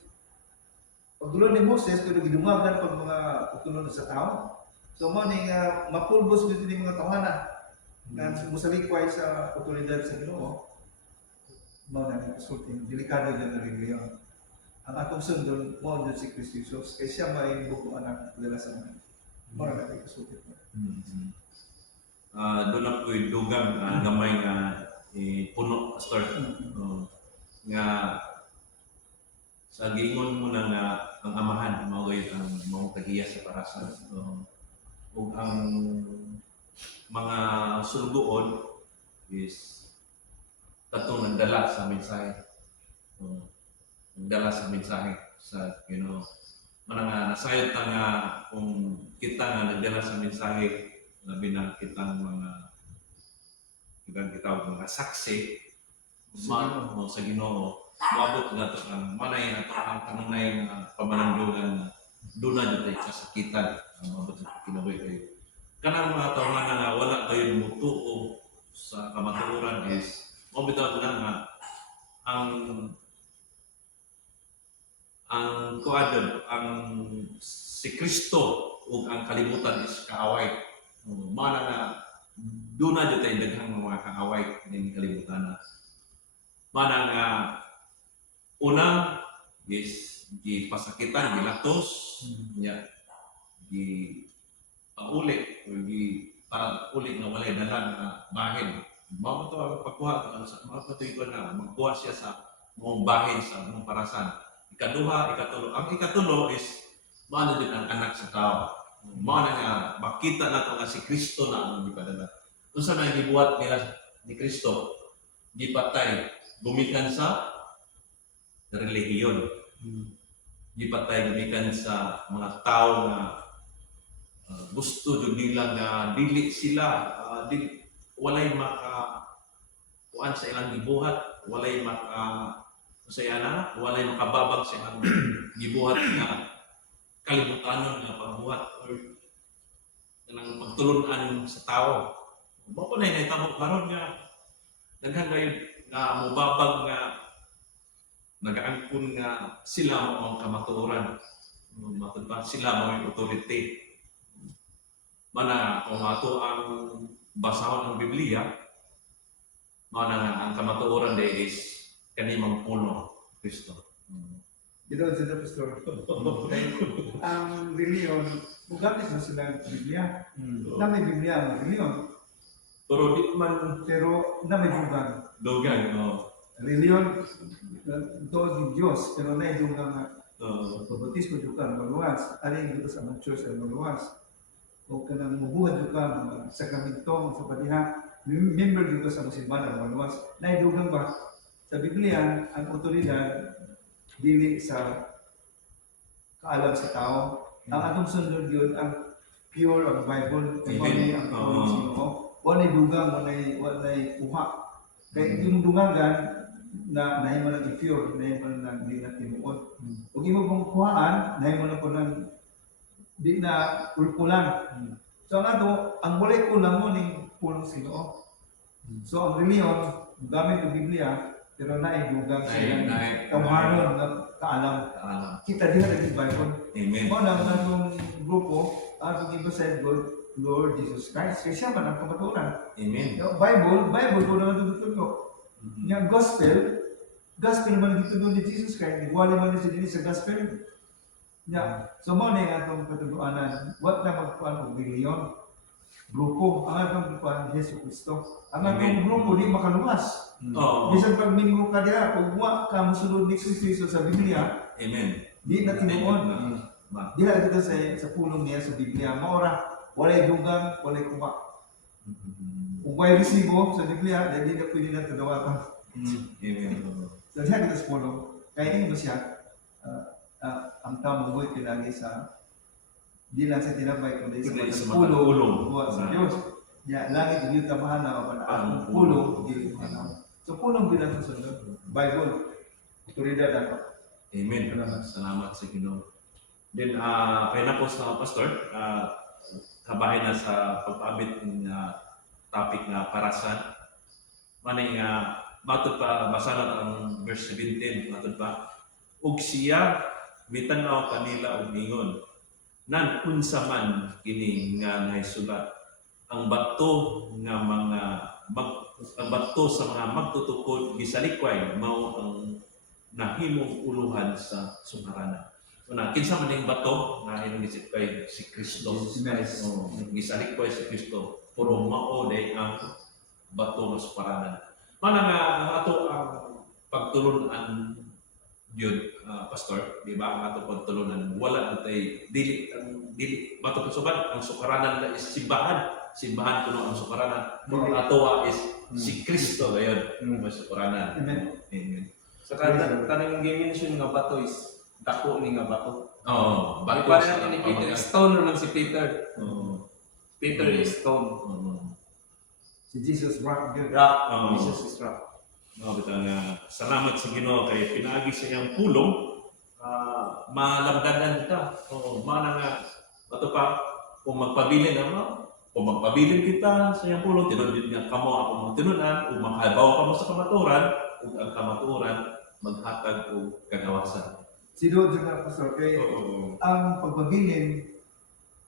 Pagtulong ni Moses, kung nagidungagan pag mga pagtulong sa tao. So mo ni mapulbos dito ni mga tawanan na musalikway sa otoridad sa Ginoo. Mo na resulting delikado din na reliyon. Ang atong sundon mo si Kristo Jesus kay siya may buko anak dala sa mga. Mo na natin kasulti mo. Doon ako dugang gamay nga puno pastor nga sa giingon mo na nga ang amahan mao'y ang mga tagiya sa parasan ug ang mga sulugoon is katong nagdala sa mensahe nagdala sa mensahe sa mana nga nasayod ta nga kung kita nga nagdala sa mensahe labi na kitang mga saksi sa Ginoo moabot na ito ang manay na ito ang kanunay na pamanandungan doon na dito kasakitan ang moabot sa kinabuhi kayo kanang mga tao nga wala kayo mutuo sa kamatuoran is moabot na nga ang kuadon ang si Kristo ug ang kalibutan is kaaway mana nga doon na dito daghang mga kaaway ng kalibutan na. Mana nga una is gipasakitan, gilatos, gi pauli o gi para uli nga walay dalan nga bahin. Mao to ang pagkuha sa mga patuyon na magkuha siya sa mga bahin sa mga parasan. Ikaduha, ikatulo. Ang ikatulo is maano din ang anak sa tao. Maano nga makita nato nga si Kristo na ang gipadala. Kung saan ang gibuhat nila ni Kristo, gipatay, gumikan sa relihiyon. Gipatay, gumikan sa mga tao na gusto jud nila nga dili sila, walay kuan sa ilang gibuhat, walay walay makababag sa ilang gibuhat nga kalibutanon nga pagbuhat or nang pagtulunan sa tao. Mao ko na nahitabo karon nga daghan kayo nga mubabag nga nagaangkon nga sila mo ang kamatuoran. Matod ba sila mo ang authority. Mana kung ato ang basahon ng Biblia, mana nga ang kamatuoran day is kanimang puno Kristo. Ginoon sila pastor. Ang reliyon, bugamit na sila ng Biblia. Na may Biblia ang reliyon, Pero di man pero na may bugang. dogan, no. Reliyon, doon ng Diyos, pero na idugang nga pagbatismo yung ka maluwas, alin dito sa mga church ay maluwas. O ka nang mabuhat yung ka, mga sakramento, sa padiha, member dito sa musimbahan ang maluwas. Na idugang ba? Sa Biblia, ang otoridad, dili sa kaalam sa tao. Ang atong sundod yun, ang pure ang Bible, ang Amen. ang tawag sino. Walay dugang, walay kuha. Kaya yung dugangan, na nahin mo ng i-pure, nahin mo ng di na tinuod. Huwag mo pong kuhaan, nahin mo na po ng di na ulpulan. So ang ato, ang walay kulang mo ng pulong sino. So ang reliyon, gamit ang Biblia, pero naidugang siya ng kawahanon ng kaalam. Kita diha na yung Bible. Amen. O lang natong grupo, atong ibasay Lord Jesus Christ. Kaya siya man ang kamaturan. Amen. Yung Bible ko naman tutulog. Yung gospel man dito ni Jesus Christ. Wala man siya din sa gospel. So mo na yung atong katuluanan. What na magpuan o biliyon? Grupo. Ang atong magpuan, Yesu Cristo. Ang atong grupo di makaluwas. Oo. Bisan pag minimo ka diya, kung wa ka musunod ni Kristo sa Biblia, Amen. di na tinuod. Ba. Di na dito sa pulong niya sa Biblia. Maora, walay dugang, walay kuha. Kung may resibo sa Biblia, hindi na pwede na tadawatan. Amen. So, diyan kita sa pulong. Kaya hindi mo siya, ang tao mo pinagi sa, di lang sa tinabay, kundi Kundi sa sa pulong, pulong. buhat sa Diyos. Ya, langit yung tamahan na ang pulong, di tamahan. So, pulong bilang sa sunod. Bible, otoridad ako. Amen. Salamat sa Ginoo. Then, kaya na po sa pastor, kabahin na sa pagpabit ng topic na parasan. Manay matod pa, masanat ang verse 17, matod pa, ug siya, mitanaw kanila og ingon, nan unsa man kini nga naisulat, ang bato nga mga ang bato sa mga magtutukod gisalikway mao ang nahimong uluhan sa sumaranan. Una, kinsa man yung bato na inisip kay si Kristo. Yes. Gisalik ko si Kristo. Puro mao day ang bato ng sumaranan. Mana nga ang ato ang pagtulunan yun, pastor, di ba? Ang ato pagtulunan wala natay dili dili bato pagsuban ang sumaranan na is simbahan kuno ang sumaranan. Pero ang ato is si Kristo dayon ang sumaranan. Amen. Amen. Sa kanang gi-mention nga bato is dako ni nga bato. Oh, bago Para natin ni Peter, stone naman si Peter. Peter is stone. Si Jesus rock good. Rock. Oo. Jesus is rock. Bitang salamat sa Ginoo kay pinaagi sa iyang pulong, malamdagan ka. Mana nga ato pa kung magpabilin kung magpabilin kita sa iyang pulong, tinudid nga kamo ako mong tinunan, o makabaw ka mo sa kamaturan, ug ang kamaturan maghatag og kagawasan. Si Lord nga pastor kay ang pagpabilin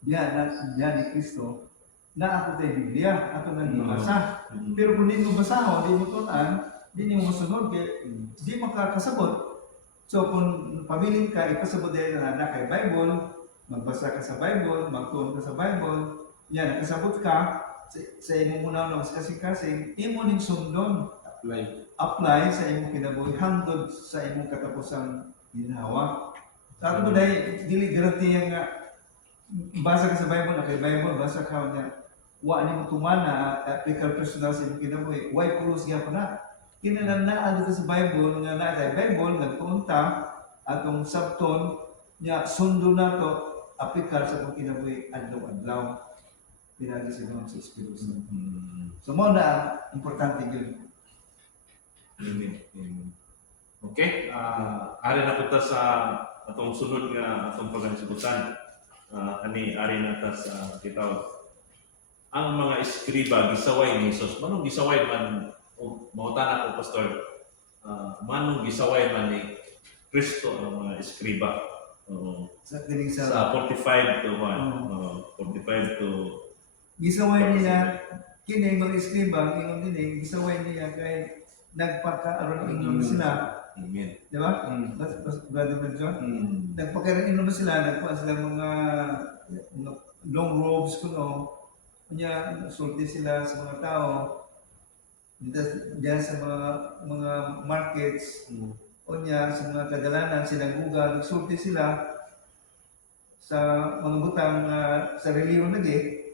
diyan ni Kristo na ako tayo Biblia ato nang mabasa. Pero kung hindi mo basahon, hindi mo tunan, hindi mo masunod kay hindi makakasabot. So kung pabilin ka, ipasabot din na kay Bible, magbasa ka sa Bible, magtuon ka sa Bible, yan, nakasabot ka sa imong muna na mas kasing-kasing, imo ning sundon, apply sa imong kinabuhi, hangtod sa imong katapusang ginawa. Sa ato mo dahil, dili garantiya nga, basa ka sa Bible, na kay Bible, basa ka niya, wa ni mo tumana, applicable personal sa imong kinabuhi, why pulos nga pa na? Kinananaan dito sa Bible, nga na kay Bible, nagtuunta, atong sabton, niya, sundo na to, applicable sa imong kinabuhi, adlaw-adlaw. Pinagi sa Lord sa Espiritu Santo. So mo na, importante yun. Amen. Okay, ari na punta sa atong sunod nga atong pagsabutan. Ari na ta sa kitawag. Ang mga eskriba gisaway ni Jesus. Manong gisaway man mautan ako pastor. Manong gisaway man ni Kristo ang mga eskriba. Sa tinig Sa 45 to 1. 45 to gisaway niya, kini mga eskriba, ingon din gisaway niya kay nagpakaaron ingon sila, Amen. Di ba? Brother Benjo? Nagpakaroon ba sila, nagpa sila mga long robes kuno. Kanya, sulti sila sa mga tao. Diyan sa mga markets. O niya, sa mga kadalanan, sinagugal, nagsulti sila sa mga butang sa reliyon lagi.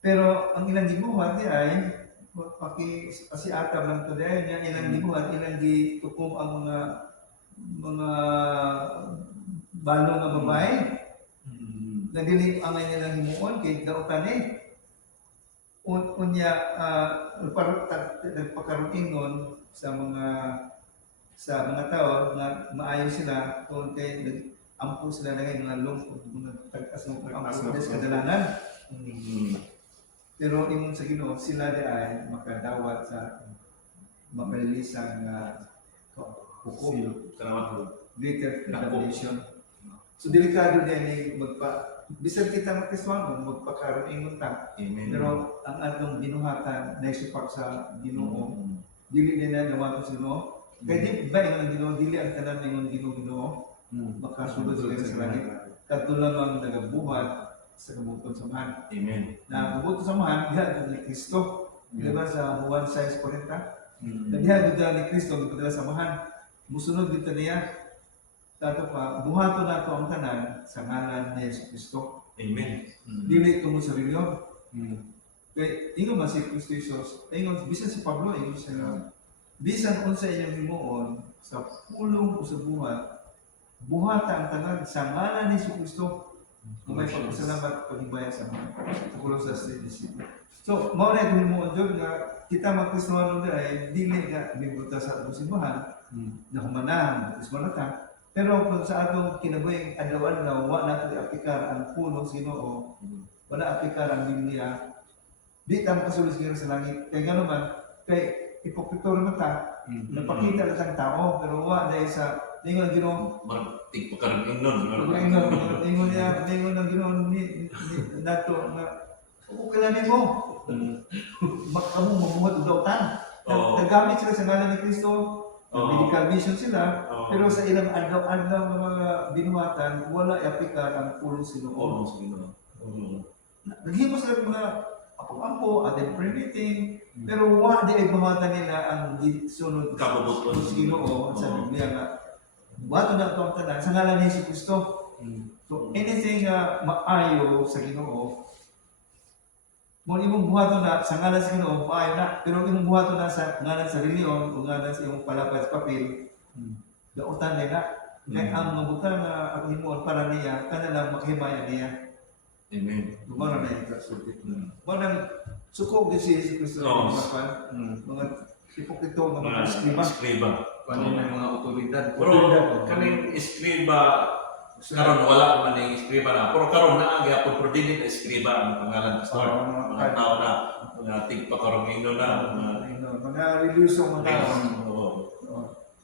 Pero ang ilang gibuhat di ay, pasiatab lang to dahil niya, ilang gibuhat, ilang gitukom ang mga balo nga babae. Nadilig ang ngayon nilang himuon, kay dautan Unya, nagpakaroon nun sa mga tao na maayo sila kung kay nag-ampo sila na ngayon mga lungkot, mga tagkas ng ampo sa kadalanan. Pero imong sa Ginoo sila di ay makadawat sa mapalilisang hukom, greater condemnation. So delikado din bisan kita magkaswano, magpakaroon ingon ta. Amen. Pero ang atong binuhatan na isupak sa Ginoo, dili nila nawato sa Ginoo. Kaya di ba ingon ang Ginoo, dili ang tanan ingon Ginoo, makasulod sila sa langit. Katulad ang nagabuhat sa kabutong samahan. Amen. Na kabutong samahan, diha ni Kristo. Di ba sa Juan 6:40? Diha ni Kristo, gipadala sa samahan. Musunod dito niya. Tato pa, buhato na ito ang tanan sa ngalan ni Yesu Kristo. Amen. Dili ito mo sa reliyon. Kaya, ingon man si Kristo Jesus, ingon, bisan si Pablo, ingon siya, bisan kung sa inyong himuon, sa pulong o sa buhat, buhata ang tanan sa ngalan ni Yesu Kristo. Kung may pagpasalamat, paghibaya sa mga. Sa Colossus 3:17. So, mao na itong himuon dyan nga, kita magkristuhanon din ay, dili nga, bibuta sa atong simbahan, na humanahan, ismalata. Pero kung sa atong kinabuhing adlaw-adlaw, wa nato i-aplikar ang pulong sa Ginoo, wala aplikar ang Biblia, di ta makasulod sa Ginoo sa langit. Kaya gano'n man, kay hipokrito naman ta, napakita lang ang tao, pero wa dahil sa lingon ng Ginoo, Tigpakaroon nun. lingon ng Ginoo, nato na, kailangan mo, makamu mabuhat o dautan. Nagamit sila sa ngalan ni Kristo, medical mission sila, pero sa ilang adlaw-adlaw mga binuhatan, wala i-aplikar ang pulong sa Ginoo. Naghimo sila ng mga apong-ampo, ating prayer meeting, pero wala di ay buhatan nila ang sunod Kabubuton. sa Ginoo sa Biblia nga. Buhato na ito ang tanan sa ngalan ni Yesu Kristo. So anything maayo sa Ginoo, kung imong buhaton na sa ngalan sa Ginoo, maayo na. Pero imong buhaton na sa ngalan sa reliyon o ngalan sa imong palapad sa papel, dautan nila. Kaya ang mabutan na ang himuon para niya, kanalang makahimaya niya. Amen. Lumara na yung kasulti. Manang sukog din si Yesu Cristo Oo. mga hipokrito, mga Mga eskriba. eskriba. Paano ng mga otoridad? Pero kaning eskriba, karon wala man yung eskriba na. Pero karon na ang gyapon pero dili na eskriba ang pangalan pastor. Mga tao na tigpakaroon na. Mga religiosong mga tao. Oo.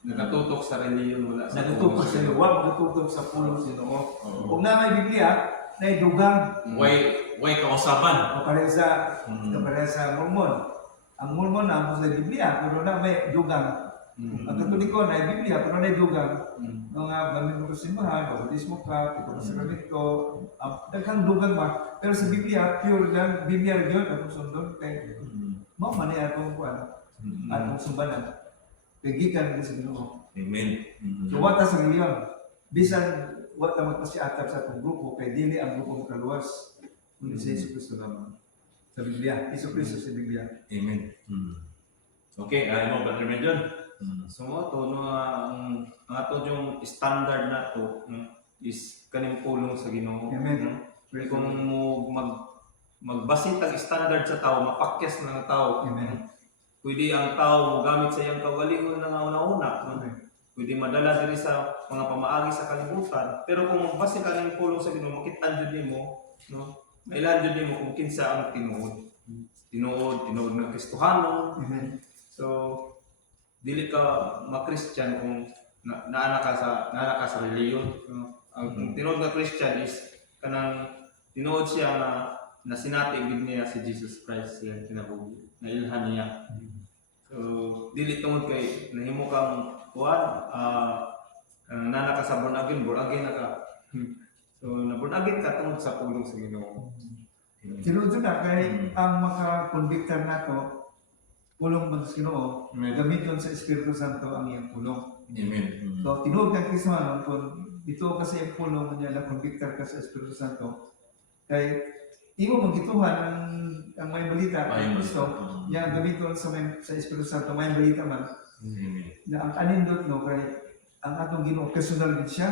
Nakatutok sa reliyon, wala sa Natututok sa iyo, huwag natututok sa pulong sa Ginoo. Kung na may Biblia, na idugang. Way kausaban. Kapareha sa Mormon. Ang Mormon na ang sa Biblia, pero na may dugang. Ang Katoliko na Biblia, pero na dugang. Mga mamimuro sa simbahan, bautismo ka, ito sa sakramento, daghang dugang ba? Pero sa Biblia, pure lang, Biblia rin yun, atong sundon. Kaya, manay atong kuwan, atong sumbanan. Kagikan sa Ginoo. Amen. So, wata sa reliyon. Bisan, wata magpasiatap sa atong grupo, kay dili ang grupo makaluwas. Kundi sa Yesu Cristo naman. Sa Biblia. Yesu Cristo sa Biblia. Amen. Okay, ano ba naman dyan? So mo to no ang ato yung standard na to is kaning pulong sa Ginoo. Amen. Kung mo magbase tag standard sa tao, mapakyas na ng tao. Amen. Pwede ang tao gamit sa iyang kagalingon na una-una. Pwede madala diri sa mga pamaagi sa kalibutan. Pero kung magbase ka ng pulong sa Ginoo, makita jud nimo, no? Mailan jud nimo kung kinsa ang tinuod. Tinuod ng Kristohanon. Amen. So dili ka ma-Christian kung naana ka sa reliyon. No? Ang tinuod nga Christian is kanang tinuod siya na sinati gid niya si Jesus Christ siya kinabuhi. Na ilhan niya. So So dili tungod kay nahimo kang kuan nana ka sa born again na ka. So na born again ka tungod sa pulong sa Ginoo. Sinunod na kay ang makakonbiktar nato pulong man sa Ginoo, gamiton sa Espiritu Santo ang iyang pulong. Amen. So tinuod kang Kristo kung dito kasi ang pulong niya na konbiktar ka sa Espiritu Santo kay imo magituhan ang may balita May ng Kristo balita. niya gamiton sa Espiritu Santo may balita man Amen. na ang anindot no kay ang atong Ginoo personal gid siya.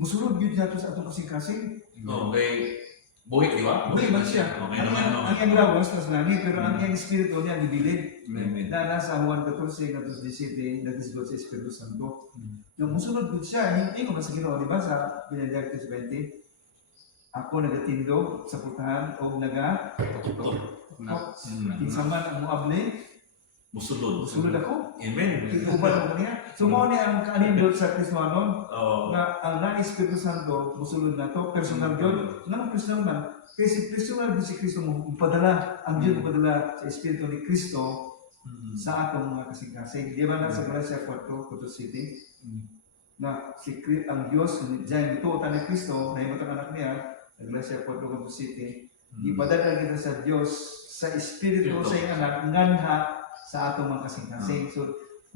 Musulod gid siya sa atong kasing-kasing. Okay. Buhik, di ba? Buhay man siya. Okay Ang naman, no? iyang lawas nas langit pero ang iyang espiritu niya gibilid. Amen. Na nasa Juan 14 nga 17 nagisgot sa Espiritu Santo. Yung musunod gud siya, hindi ko sa Ginoo di ba sa Benedictus 20. Ako nagatindog sa putahan o naga kinsa man ang muable, Musulod. musulod ako. Amen. Ikuban mo niya. So mao ni ang kanindot sa Kristohanon Oh. nga ang nang Espiritu Santo musulod na to personal gyud nang personal man kasi personal din si Kristo mo padala ang Dios padala sa Espiritu ni Kristo sa atong mga kasing-kasing. Di ba na sa Galatia 4:7 na si ang Dios diyan ito ni Kristo na himutang anak niya sa Galatia 4:7 ipadala kita sa Dios sa Espiritu sa iyang anak nganha sa atong mga kasing-kasing. So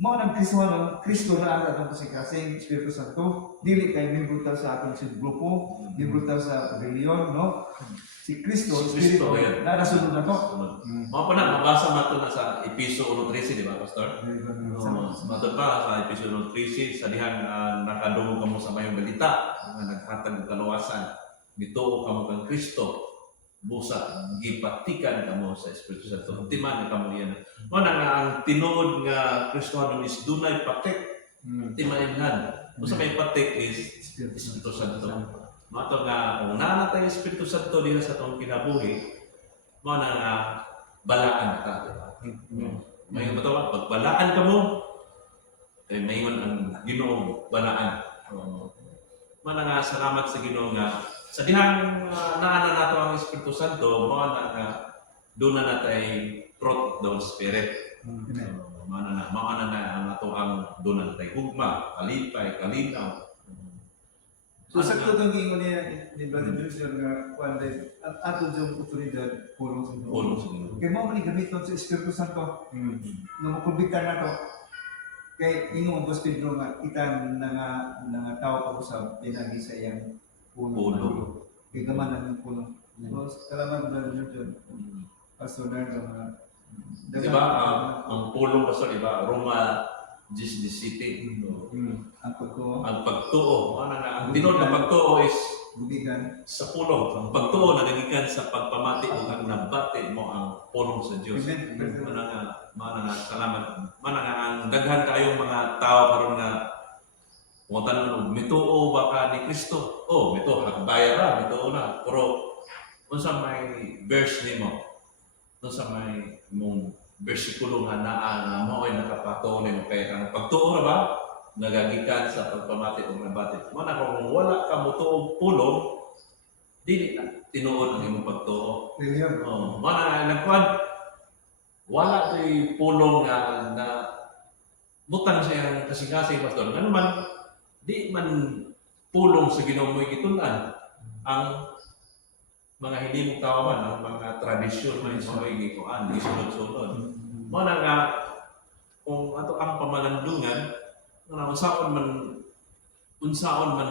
mao nang Kristo na ang atong kasing-kasing Espiritu Santo dili kay membro ta sa atong grupo, membro ta sa reliyon, no? Si Kristo, Si Kristo, Espiritu, yan. narasunod na to. Mga pa na, mabasa nato na sa Episo 1:13, di ba, Pastor? Mato pa sa Episo 1:13, sa dihang nakadungog kamo sa mayong balita, nga naghatag og kaluwasan, bituo kamo kang Kristo, busa gipatikan kamo sa Espiritu Santo. Timan kamo yan. Mo na nga ang tinuod nga Kristohanon is dunay patik, timainhan. Busa may patik is Espiritu Santo. Mato nga kung naa tay Espiritu Santo diha sa atong kinabuhi, mo na nga balaan ka. May mo tawa pagbalaan ka mo kay mayon ang Ginoo balaan. Mo na nga salamat sa Ginoo nga sa dihang naana nato ang Espiritu Santo, mo na nga doon na natay fruit of the Spirit. Maana na ang ato ang doon na natay hugma, kalipay, kalinaw. So sakto itong giingon niya ni Brother Junior nga kuan din ang ato yung otoridad pulong sa Ginoo. Pulong sa Ginoo. Kay mao man ni gamiton sa Espiritu Santo nga makumbiktar nato. Kay ingon Boss Pedro nga kita nga tao pa sa pinagi sa iyang Pulong. Kay gaman ang pulong. So salamat Brother Junior. Pastor Nardo nga Diba, ang pulong Pastor, diba, Roma 10:17. ang pagko Ang pagtuo, ang tinod na pagtuo is bugigan sa pulong. Ang pagtuo nagagikan sa pagpamati o ang nabati mo ang pulong sa Dios. Amen. Mana nga, salamat. Mana nga, ang daghan kayong mga tao karon nga mo tanong mituo ba ka ni Kristo? Oh, mituo hagbaya ra, mituo na. Pero unsa may verse nimo? Unsa may mong bersikulo nga naa nga mao'y nakapatuloy mo kay ang pagtuo ra ba nagagikan sa pagpamati o nabati. Mana kung wala ka mutuog pulong, dili na tinuod ang imong pagtuo. reliyon. Oh, mana nagkuan wala to'y pulong na butang sa iyang kasing-kasing pastor. Ano man di man pulong sa Ginoo mo'y gitun-an ang mga hindi mong tawaman, ang mga tradisyon man sa mo'y gikuan, gisunod-sunod. Mana nga kung ato ang pamalandungan unsaon man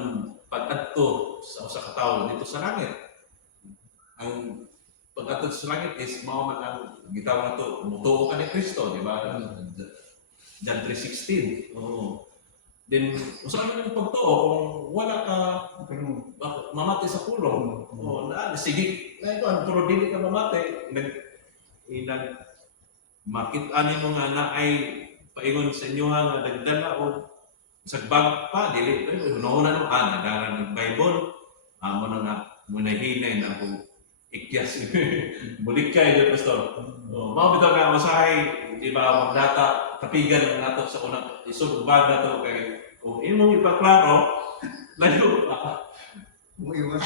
pag-adto sa usa ka tawo dito sa langit. Ang pag-adto sa langit is mao man ang gitawag nato mutuo ka ni Kristo, di ba? John 3:16. Oh. Then usa man ang pagtuo kung wala ka mamati sa pulong. Oh, sige. Na ito ang pero dili ka mamati, makit-ani mo nga na ay paingon sa inyo nga nagdala o sa bag pa dili una no nagaran ng Bible amo na nga muna hinay na ko ikyas bulik kay de pastor mao bitaw nga usahay di ba magdata tapigan ang nato sa unang isod bag nato kay kung imong ipaklaro layo Mo iwas.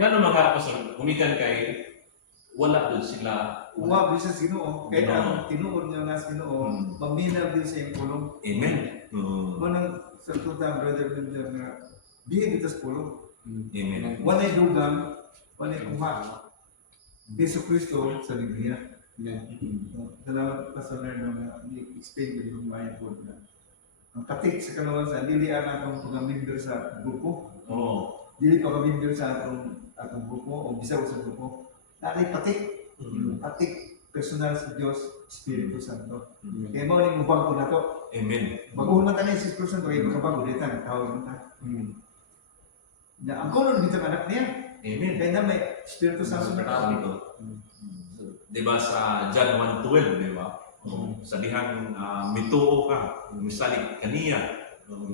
nga no mga pastor umikan kay wala doon sila. Uwab din sa Ginoo. Kaya Oo. ang tinuod nga nga sa Ginoo, maminaw din sa iyong pulong. Amen. Oo. Manang sa tuta, brother Wilder, nga diyan kita sa pulong. Amen. Walay dugang, walay kuha. Yesu Kristo sa Biblia. Salamat Pastor Nerno na i-explain ko yung mga po na ang katik sa kalawasan, dili ang akong pag-member sa grupo. Oo. Dili ka member sa atong grupo o bisaw sa grupo. Natay patik. Patik personal sa Diyos, Espiritu Santo. Kaya mo ning ubang ko na to. Amen. Bago na tayo sa Espiritu Santo, kaya makabago dito ang tawag na. Na ang kulon dito ang anak niya. Amen. Kaya na may Espiritu Santo na tao. Ito. Di ba sa John 1:12, di ba? Sa dihang mituo ka, misalik kaniya,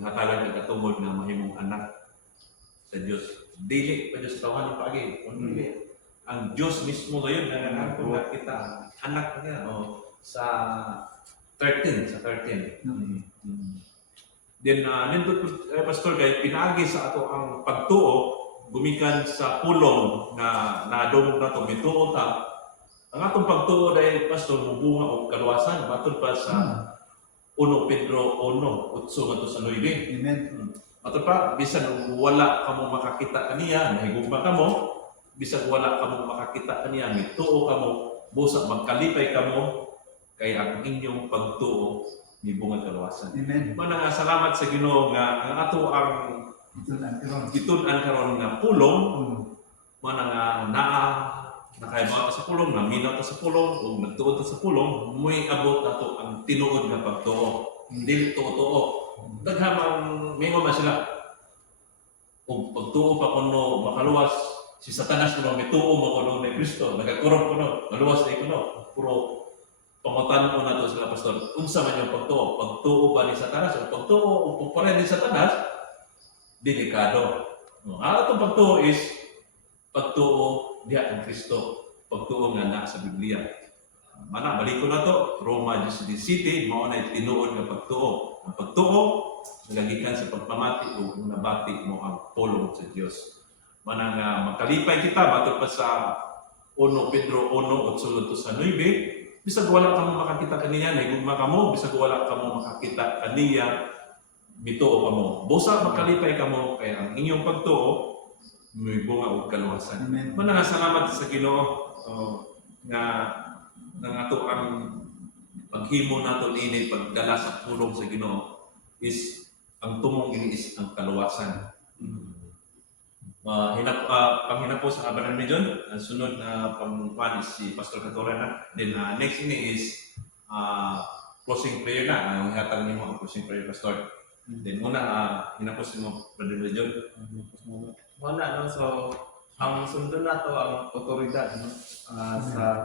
hatagan ka katungod na mahimong anak sa Diyos. Dili pa Diyos tawahan ng pagi. Ang Diyos mismo ngayon na nangakulat kita, anak niya. Sa 13. Then, nindot Pastor, kaya pinagi sa ato ang pagtuo, gumikan sa pulong na nadungog na ito, mituo ta. Ang atong pagtuo dahil Pastor, mubunga o kaluwasan, matod pa sa 1 Pedro 1:8 nga to sa 9. Amen. Matod pa, bisan wala ka mo makakita kaniya, nahigugma ka mo, bisan wala ka mo makakita kaniya, mituo ka mo, busa magkalipay ka mo, kaya ang inyong pagtuo, mibunga kaluwasan. Amen. Manang salamat sa Ginoo nga ang ato ang Ito na, ito. gitun-an karon nga pulong, manang nakaibaw ta sa pulong, naminaw ta sa pulong, o nagtuod ta sa pulong, muy abot ato ang tinuod nga pagtuo. Hindi tuo-tuo. Daghamang mingo man sila. Kung pagtuo pa kuno makaluwas, si Satanas kuno mituo mo kuno ni Kristo, nagakurog kuno, maluwas na kuno. Puro pamutan ko na to sila Pastor. Unsa man yung pagtuo? Pagtuo ba ni Satanas? O pagtuo o pagpare ni Satanas? Delikado. Ang atong pagtuo is pagtuo diha ang Kristo, pagtuo nga na sa Biblia. Mana balik ko na to, Roma 10:17, mao na tinuod nga pagtuo. Ang pagtuo nagagikan sa pagpamati o nabati mo ang pulong sa Dios. Mana nga makalipay kita batok pa sa 1 Pedro 1:8 sa 9, bisag wala ka mo makakita kaniya, nahigugma ka mo, bisag wala ka mo makakita kaniya, bituo ka mo. Busa makalipay ka mo, kaya ang inyong pagtuo may bunga o kaluwasan. Amen. Manang salamat sa Ginoo nga ato ang paghimo nato ini pagdala sa pulong sa Ginoo is ang tumong ini is ang kaluwasan. Panghinapo sa kabanan ni John, ang sunod na pangkuan is si Pastor Katora na. Then next ini is closing prayer na. Ang hatag nimo ang closing prayer, Pastor. Then muna hinapos mo Brother John. Wala, no? So, ang sundo na to ang otoridad, no? Sa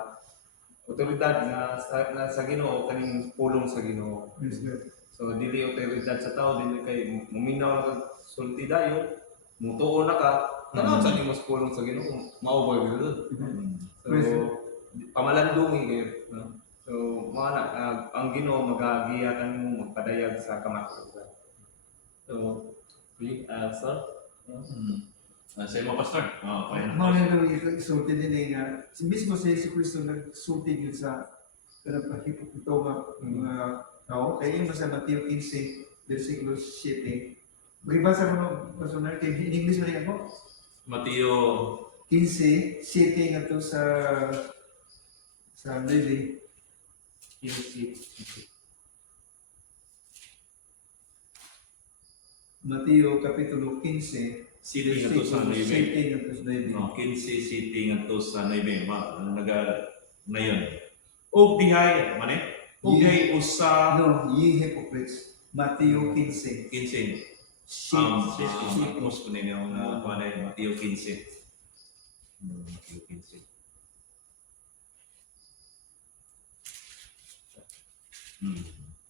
otoridad na sa Ginoo, kaning pulong sa Ginoo. Praise God. So, dili otoridad sa tao, dili kay muminaw na sulti dayo, mutuo na ka, tanaw sa nimo sa pulong sa Ginoo, mao ba gyud? So, pamalandungi kayo, no? So, mana ang Ginoo magagiya kanimo magpadayag sa kamatuoran. So, sir, Sa imo, Pastor. Mga nang isulti din nga, si mismo sa Yesu Kristo nagsulti yun sa pinagpahipokito mga tao. Kaya yun sa Mateo 15, versikulo 7. Magbasa ko ng personal, kaya in English mo rin ako? Mateo 15, 7 nga to sa Lily. 15. Mateo Kapitulo 15, City nga to sa 9. 7 nga to sa Lily. 15 city nga to sa 9. Na yun. O dihay, mani? O dihay usa No, ye hypocrites. Mateo 15. 15. Post ko ninyo na Mateo 15. Mateo 15.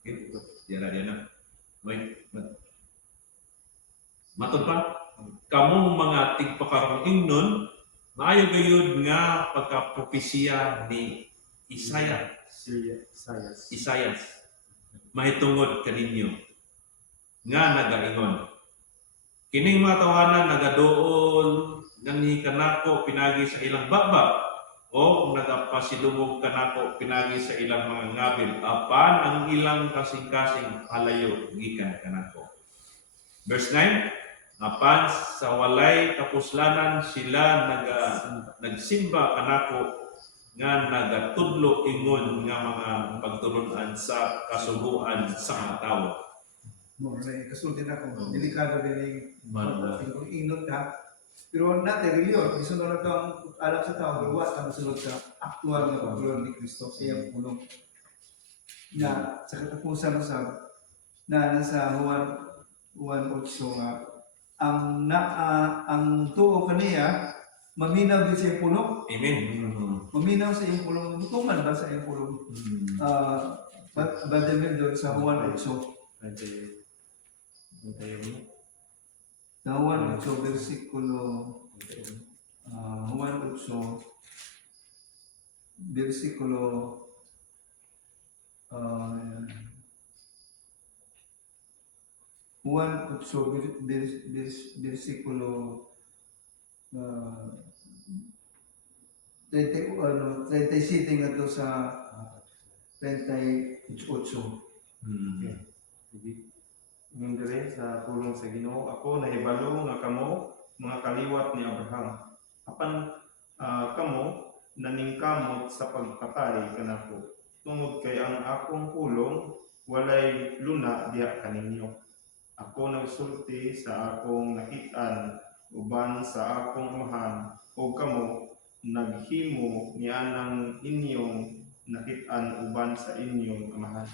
Okay. Diyan na. Matod pa, kamong mga tigpakarong ingnon, maayo gayud nga pagkapropesiya ni Isayas. Mahitungod kaninyo nga nagaingon. Kining mga tawanan nagadool nang kanako pinagi sa ilang baba o nagapasidumog kanako pinagi sa ilang mga ngabil apan ang ilang kasing-kasing halayo gikan kanako. Verse 9, apan sa walay kapuslanan sila nagsimba kanako nga nagatudlo ingon nga mga pagtulunan sa kasuguan sa mga tawo. Mo na kasulti na ko. Delikado din Manda. yung inot ha. Pero natin reliyon, isunod na kang alam sa tao, luwas ang sunod sa aktual na pagtulong ni Kristo sa iyang pulong. Na sa katapusan sa na nasa Juan 8 nga ang tuo kaniya maminaw din sa iyang pulong. Amen. Maminaw sa iyang pulong, butungan ba sa iyang pulong? Badalmin doon sa Juan 8. Sa Juan 8, versikulo Juan 8, versikulo Juan 8, versikulo 37 nga to sa 38. Ingon diri sa pulong sa Ginoo, ako nahibalo nga kamo mga kaliwat ni Abraham. Apan kamo naningkamot sa pagpatay kanako. Tungod kay ang akong pulong walay luna diha kaninyo. Ako nagsulti sa akong nakit-an uban sa akong amahan o kamo naghimo nianang inyong nakit-an uban sa inyong amahan.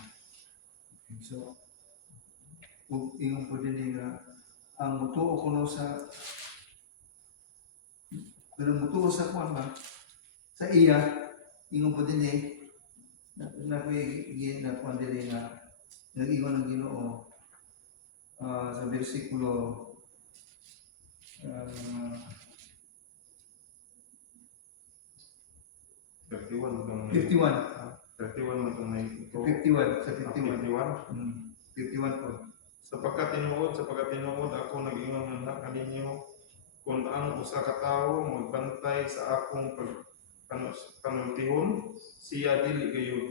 So, ug ingon po din nga ang mutuo kuno sa mutuo sa kuan ba sa iya ingon po din na kuan din nga nag-ingon ang Ginoo sa bersikulo 31 51 man itong may ito. 51 sa 51 51 po. Sapagkat tinuod ako nag-ingon nga kaninyo kung ang usa ka tawo magbantay sa akong panultihon siya dili gayud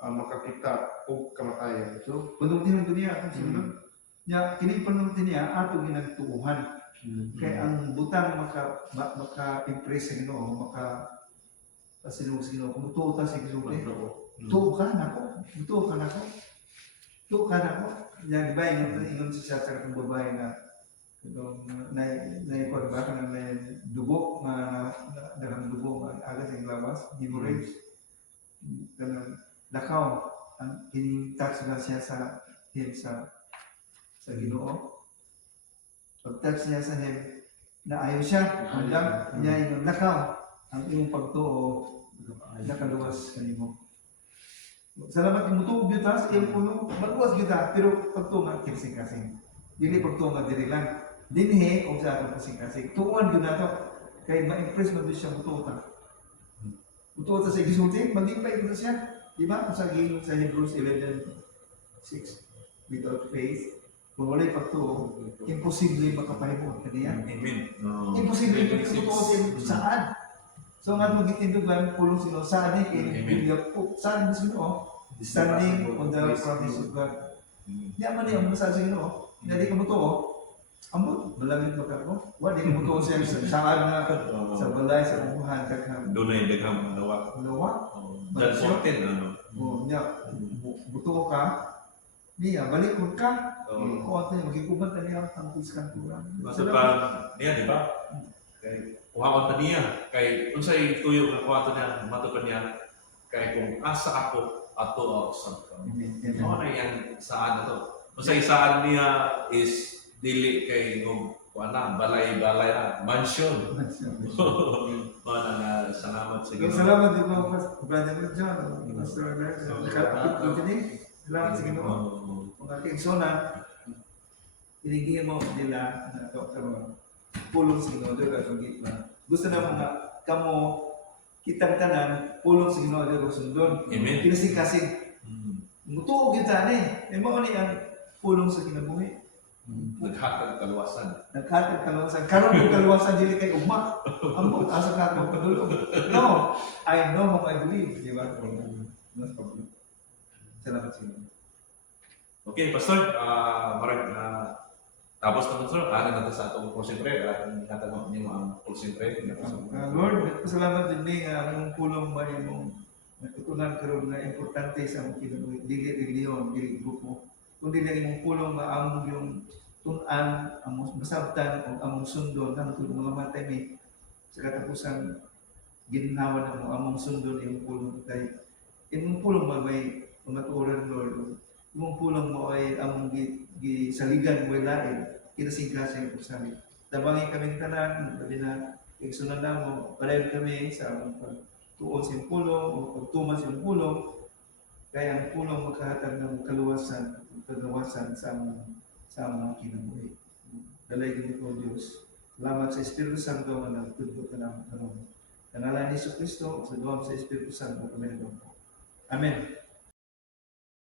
makakita og kamatayan. So, panultihon ko niya kung sino nya kini panultihon niya ato ginagtuuhan. Kaya ang butang maka-impress sa Ginoo, pasilong sa Ginoo, kung tuo ta sa Ginoo, tuo ka nako, tuo ka nako. Tuo ka nako. Yan, iba ingon siya sa kong babae na naipag ba ka na may dugo, dagang dugo, agas yung lawas, hemorrhage. Lakaw, ang kining-touch na siya sa Ginoo. Pag-touch niya sa him, naayon siya, hanggang niya yung lakaw, ang iyong pagtuo, nakaluwas kanimo. Salamat yung mutuog yun sa iyong puno, maluwas yun pero pagtunga, kinsing-kasing. Dili pagtunga, dili lang. Dinhi, kung sa atong kasing-kasing. Tuuan yun na ito, kaya ma-impress mo din siya mutuota. Mutuota sa igisulti, maglipay ko na siya. Di ba? Kung sa Hebrews 11:6, without faith, kung wala'y pagtuo, imposible makapahimod kaniya. Amen. Imposible yung mutuo saan? So nga mag-itindugan, pulong sino, saan Biblia po, saan mo sino, standing on the promise of God. Yaman niya, sa sino, hindi ka mutuo, amo, malamit mo ka ko, wala ka mutuo siya saan na, sa balay, sa umuhan, kakam. Doon ay daghang nawa. Lawa? Dan 14 ano. O, niya, butuo ka, niya, balik mo ka, kung ato niya, magigubad ka niya, ang piskanturan. Basta pa niya, di ba? Kay kuhaon ta niya kay unsay tuyo nga kuhaon niya matukan niya kay kung asa ako ato sa ano na yan saan ato unsay saan niya is dili kay kuana balay-balay na mansion. Mana na salamat sa Ginoo. Salamat din po, Brother John, Pastor Alex. Nakapit ko din. Salamat sa Ginoo. Kung aking sona, pinigyan mo nila na ito karoon. Pulong sa Ginoo doon at gitna. Gusto na mga kamo kitang tanan, pulong sa Ginoo doon sundon. Amen. Kinasing-kasing. Mutuog yun tani. E mo ni ang pulong sa kinabuhi. Naghatag kaluwasan. Naghatag kaluwasan. Karon yung kaluwasan dili kay ugma. Ambot, asa ka ako padulog. No, I know whom I believe. Di ba? No problem. Salamat sa inyo. Okay, Pastor, tapos naman sir, na sa atong concentrate, natanong niyo ang concentrate. Lord, pasalamat din ni ang pulong ba yung natutunan karon na importante sa among kinabuhi, dili reliyon, dili grupo. Kundi lang yung pulong maamong yung tunan, among masabtan, o among sundon, ang mga matay ni sa katapusan, ginawa na mo among sundon yung pulong kay yung pulong mo may pangaturan, Lord. Yung pulong mo ay among gisaligan mo lain, kinasingkasa yung usabi. Tabangin kami tanan, labi na igsunan na mo, palayon kami sa among pagtuon sa iyong pulong, o pagtuman sa iyong pulong, kaya ang pulong magkahatag ng kaluwasan, kagawasan sa among kinabuhi. Dalay din ko, Diyos. Salamat sa Espiritu Santo na nagtudlo ka namin. Kanala ni Jesu Cristo, sa duwam sa Espiritu Santo, kami nagawin. Amen.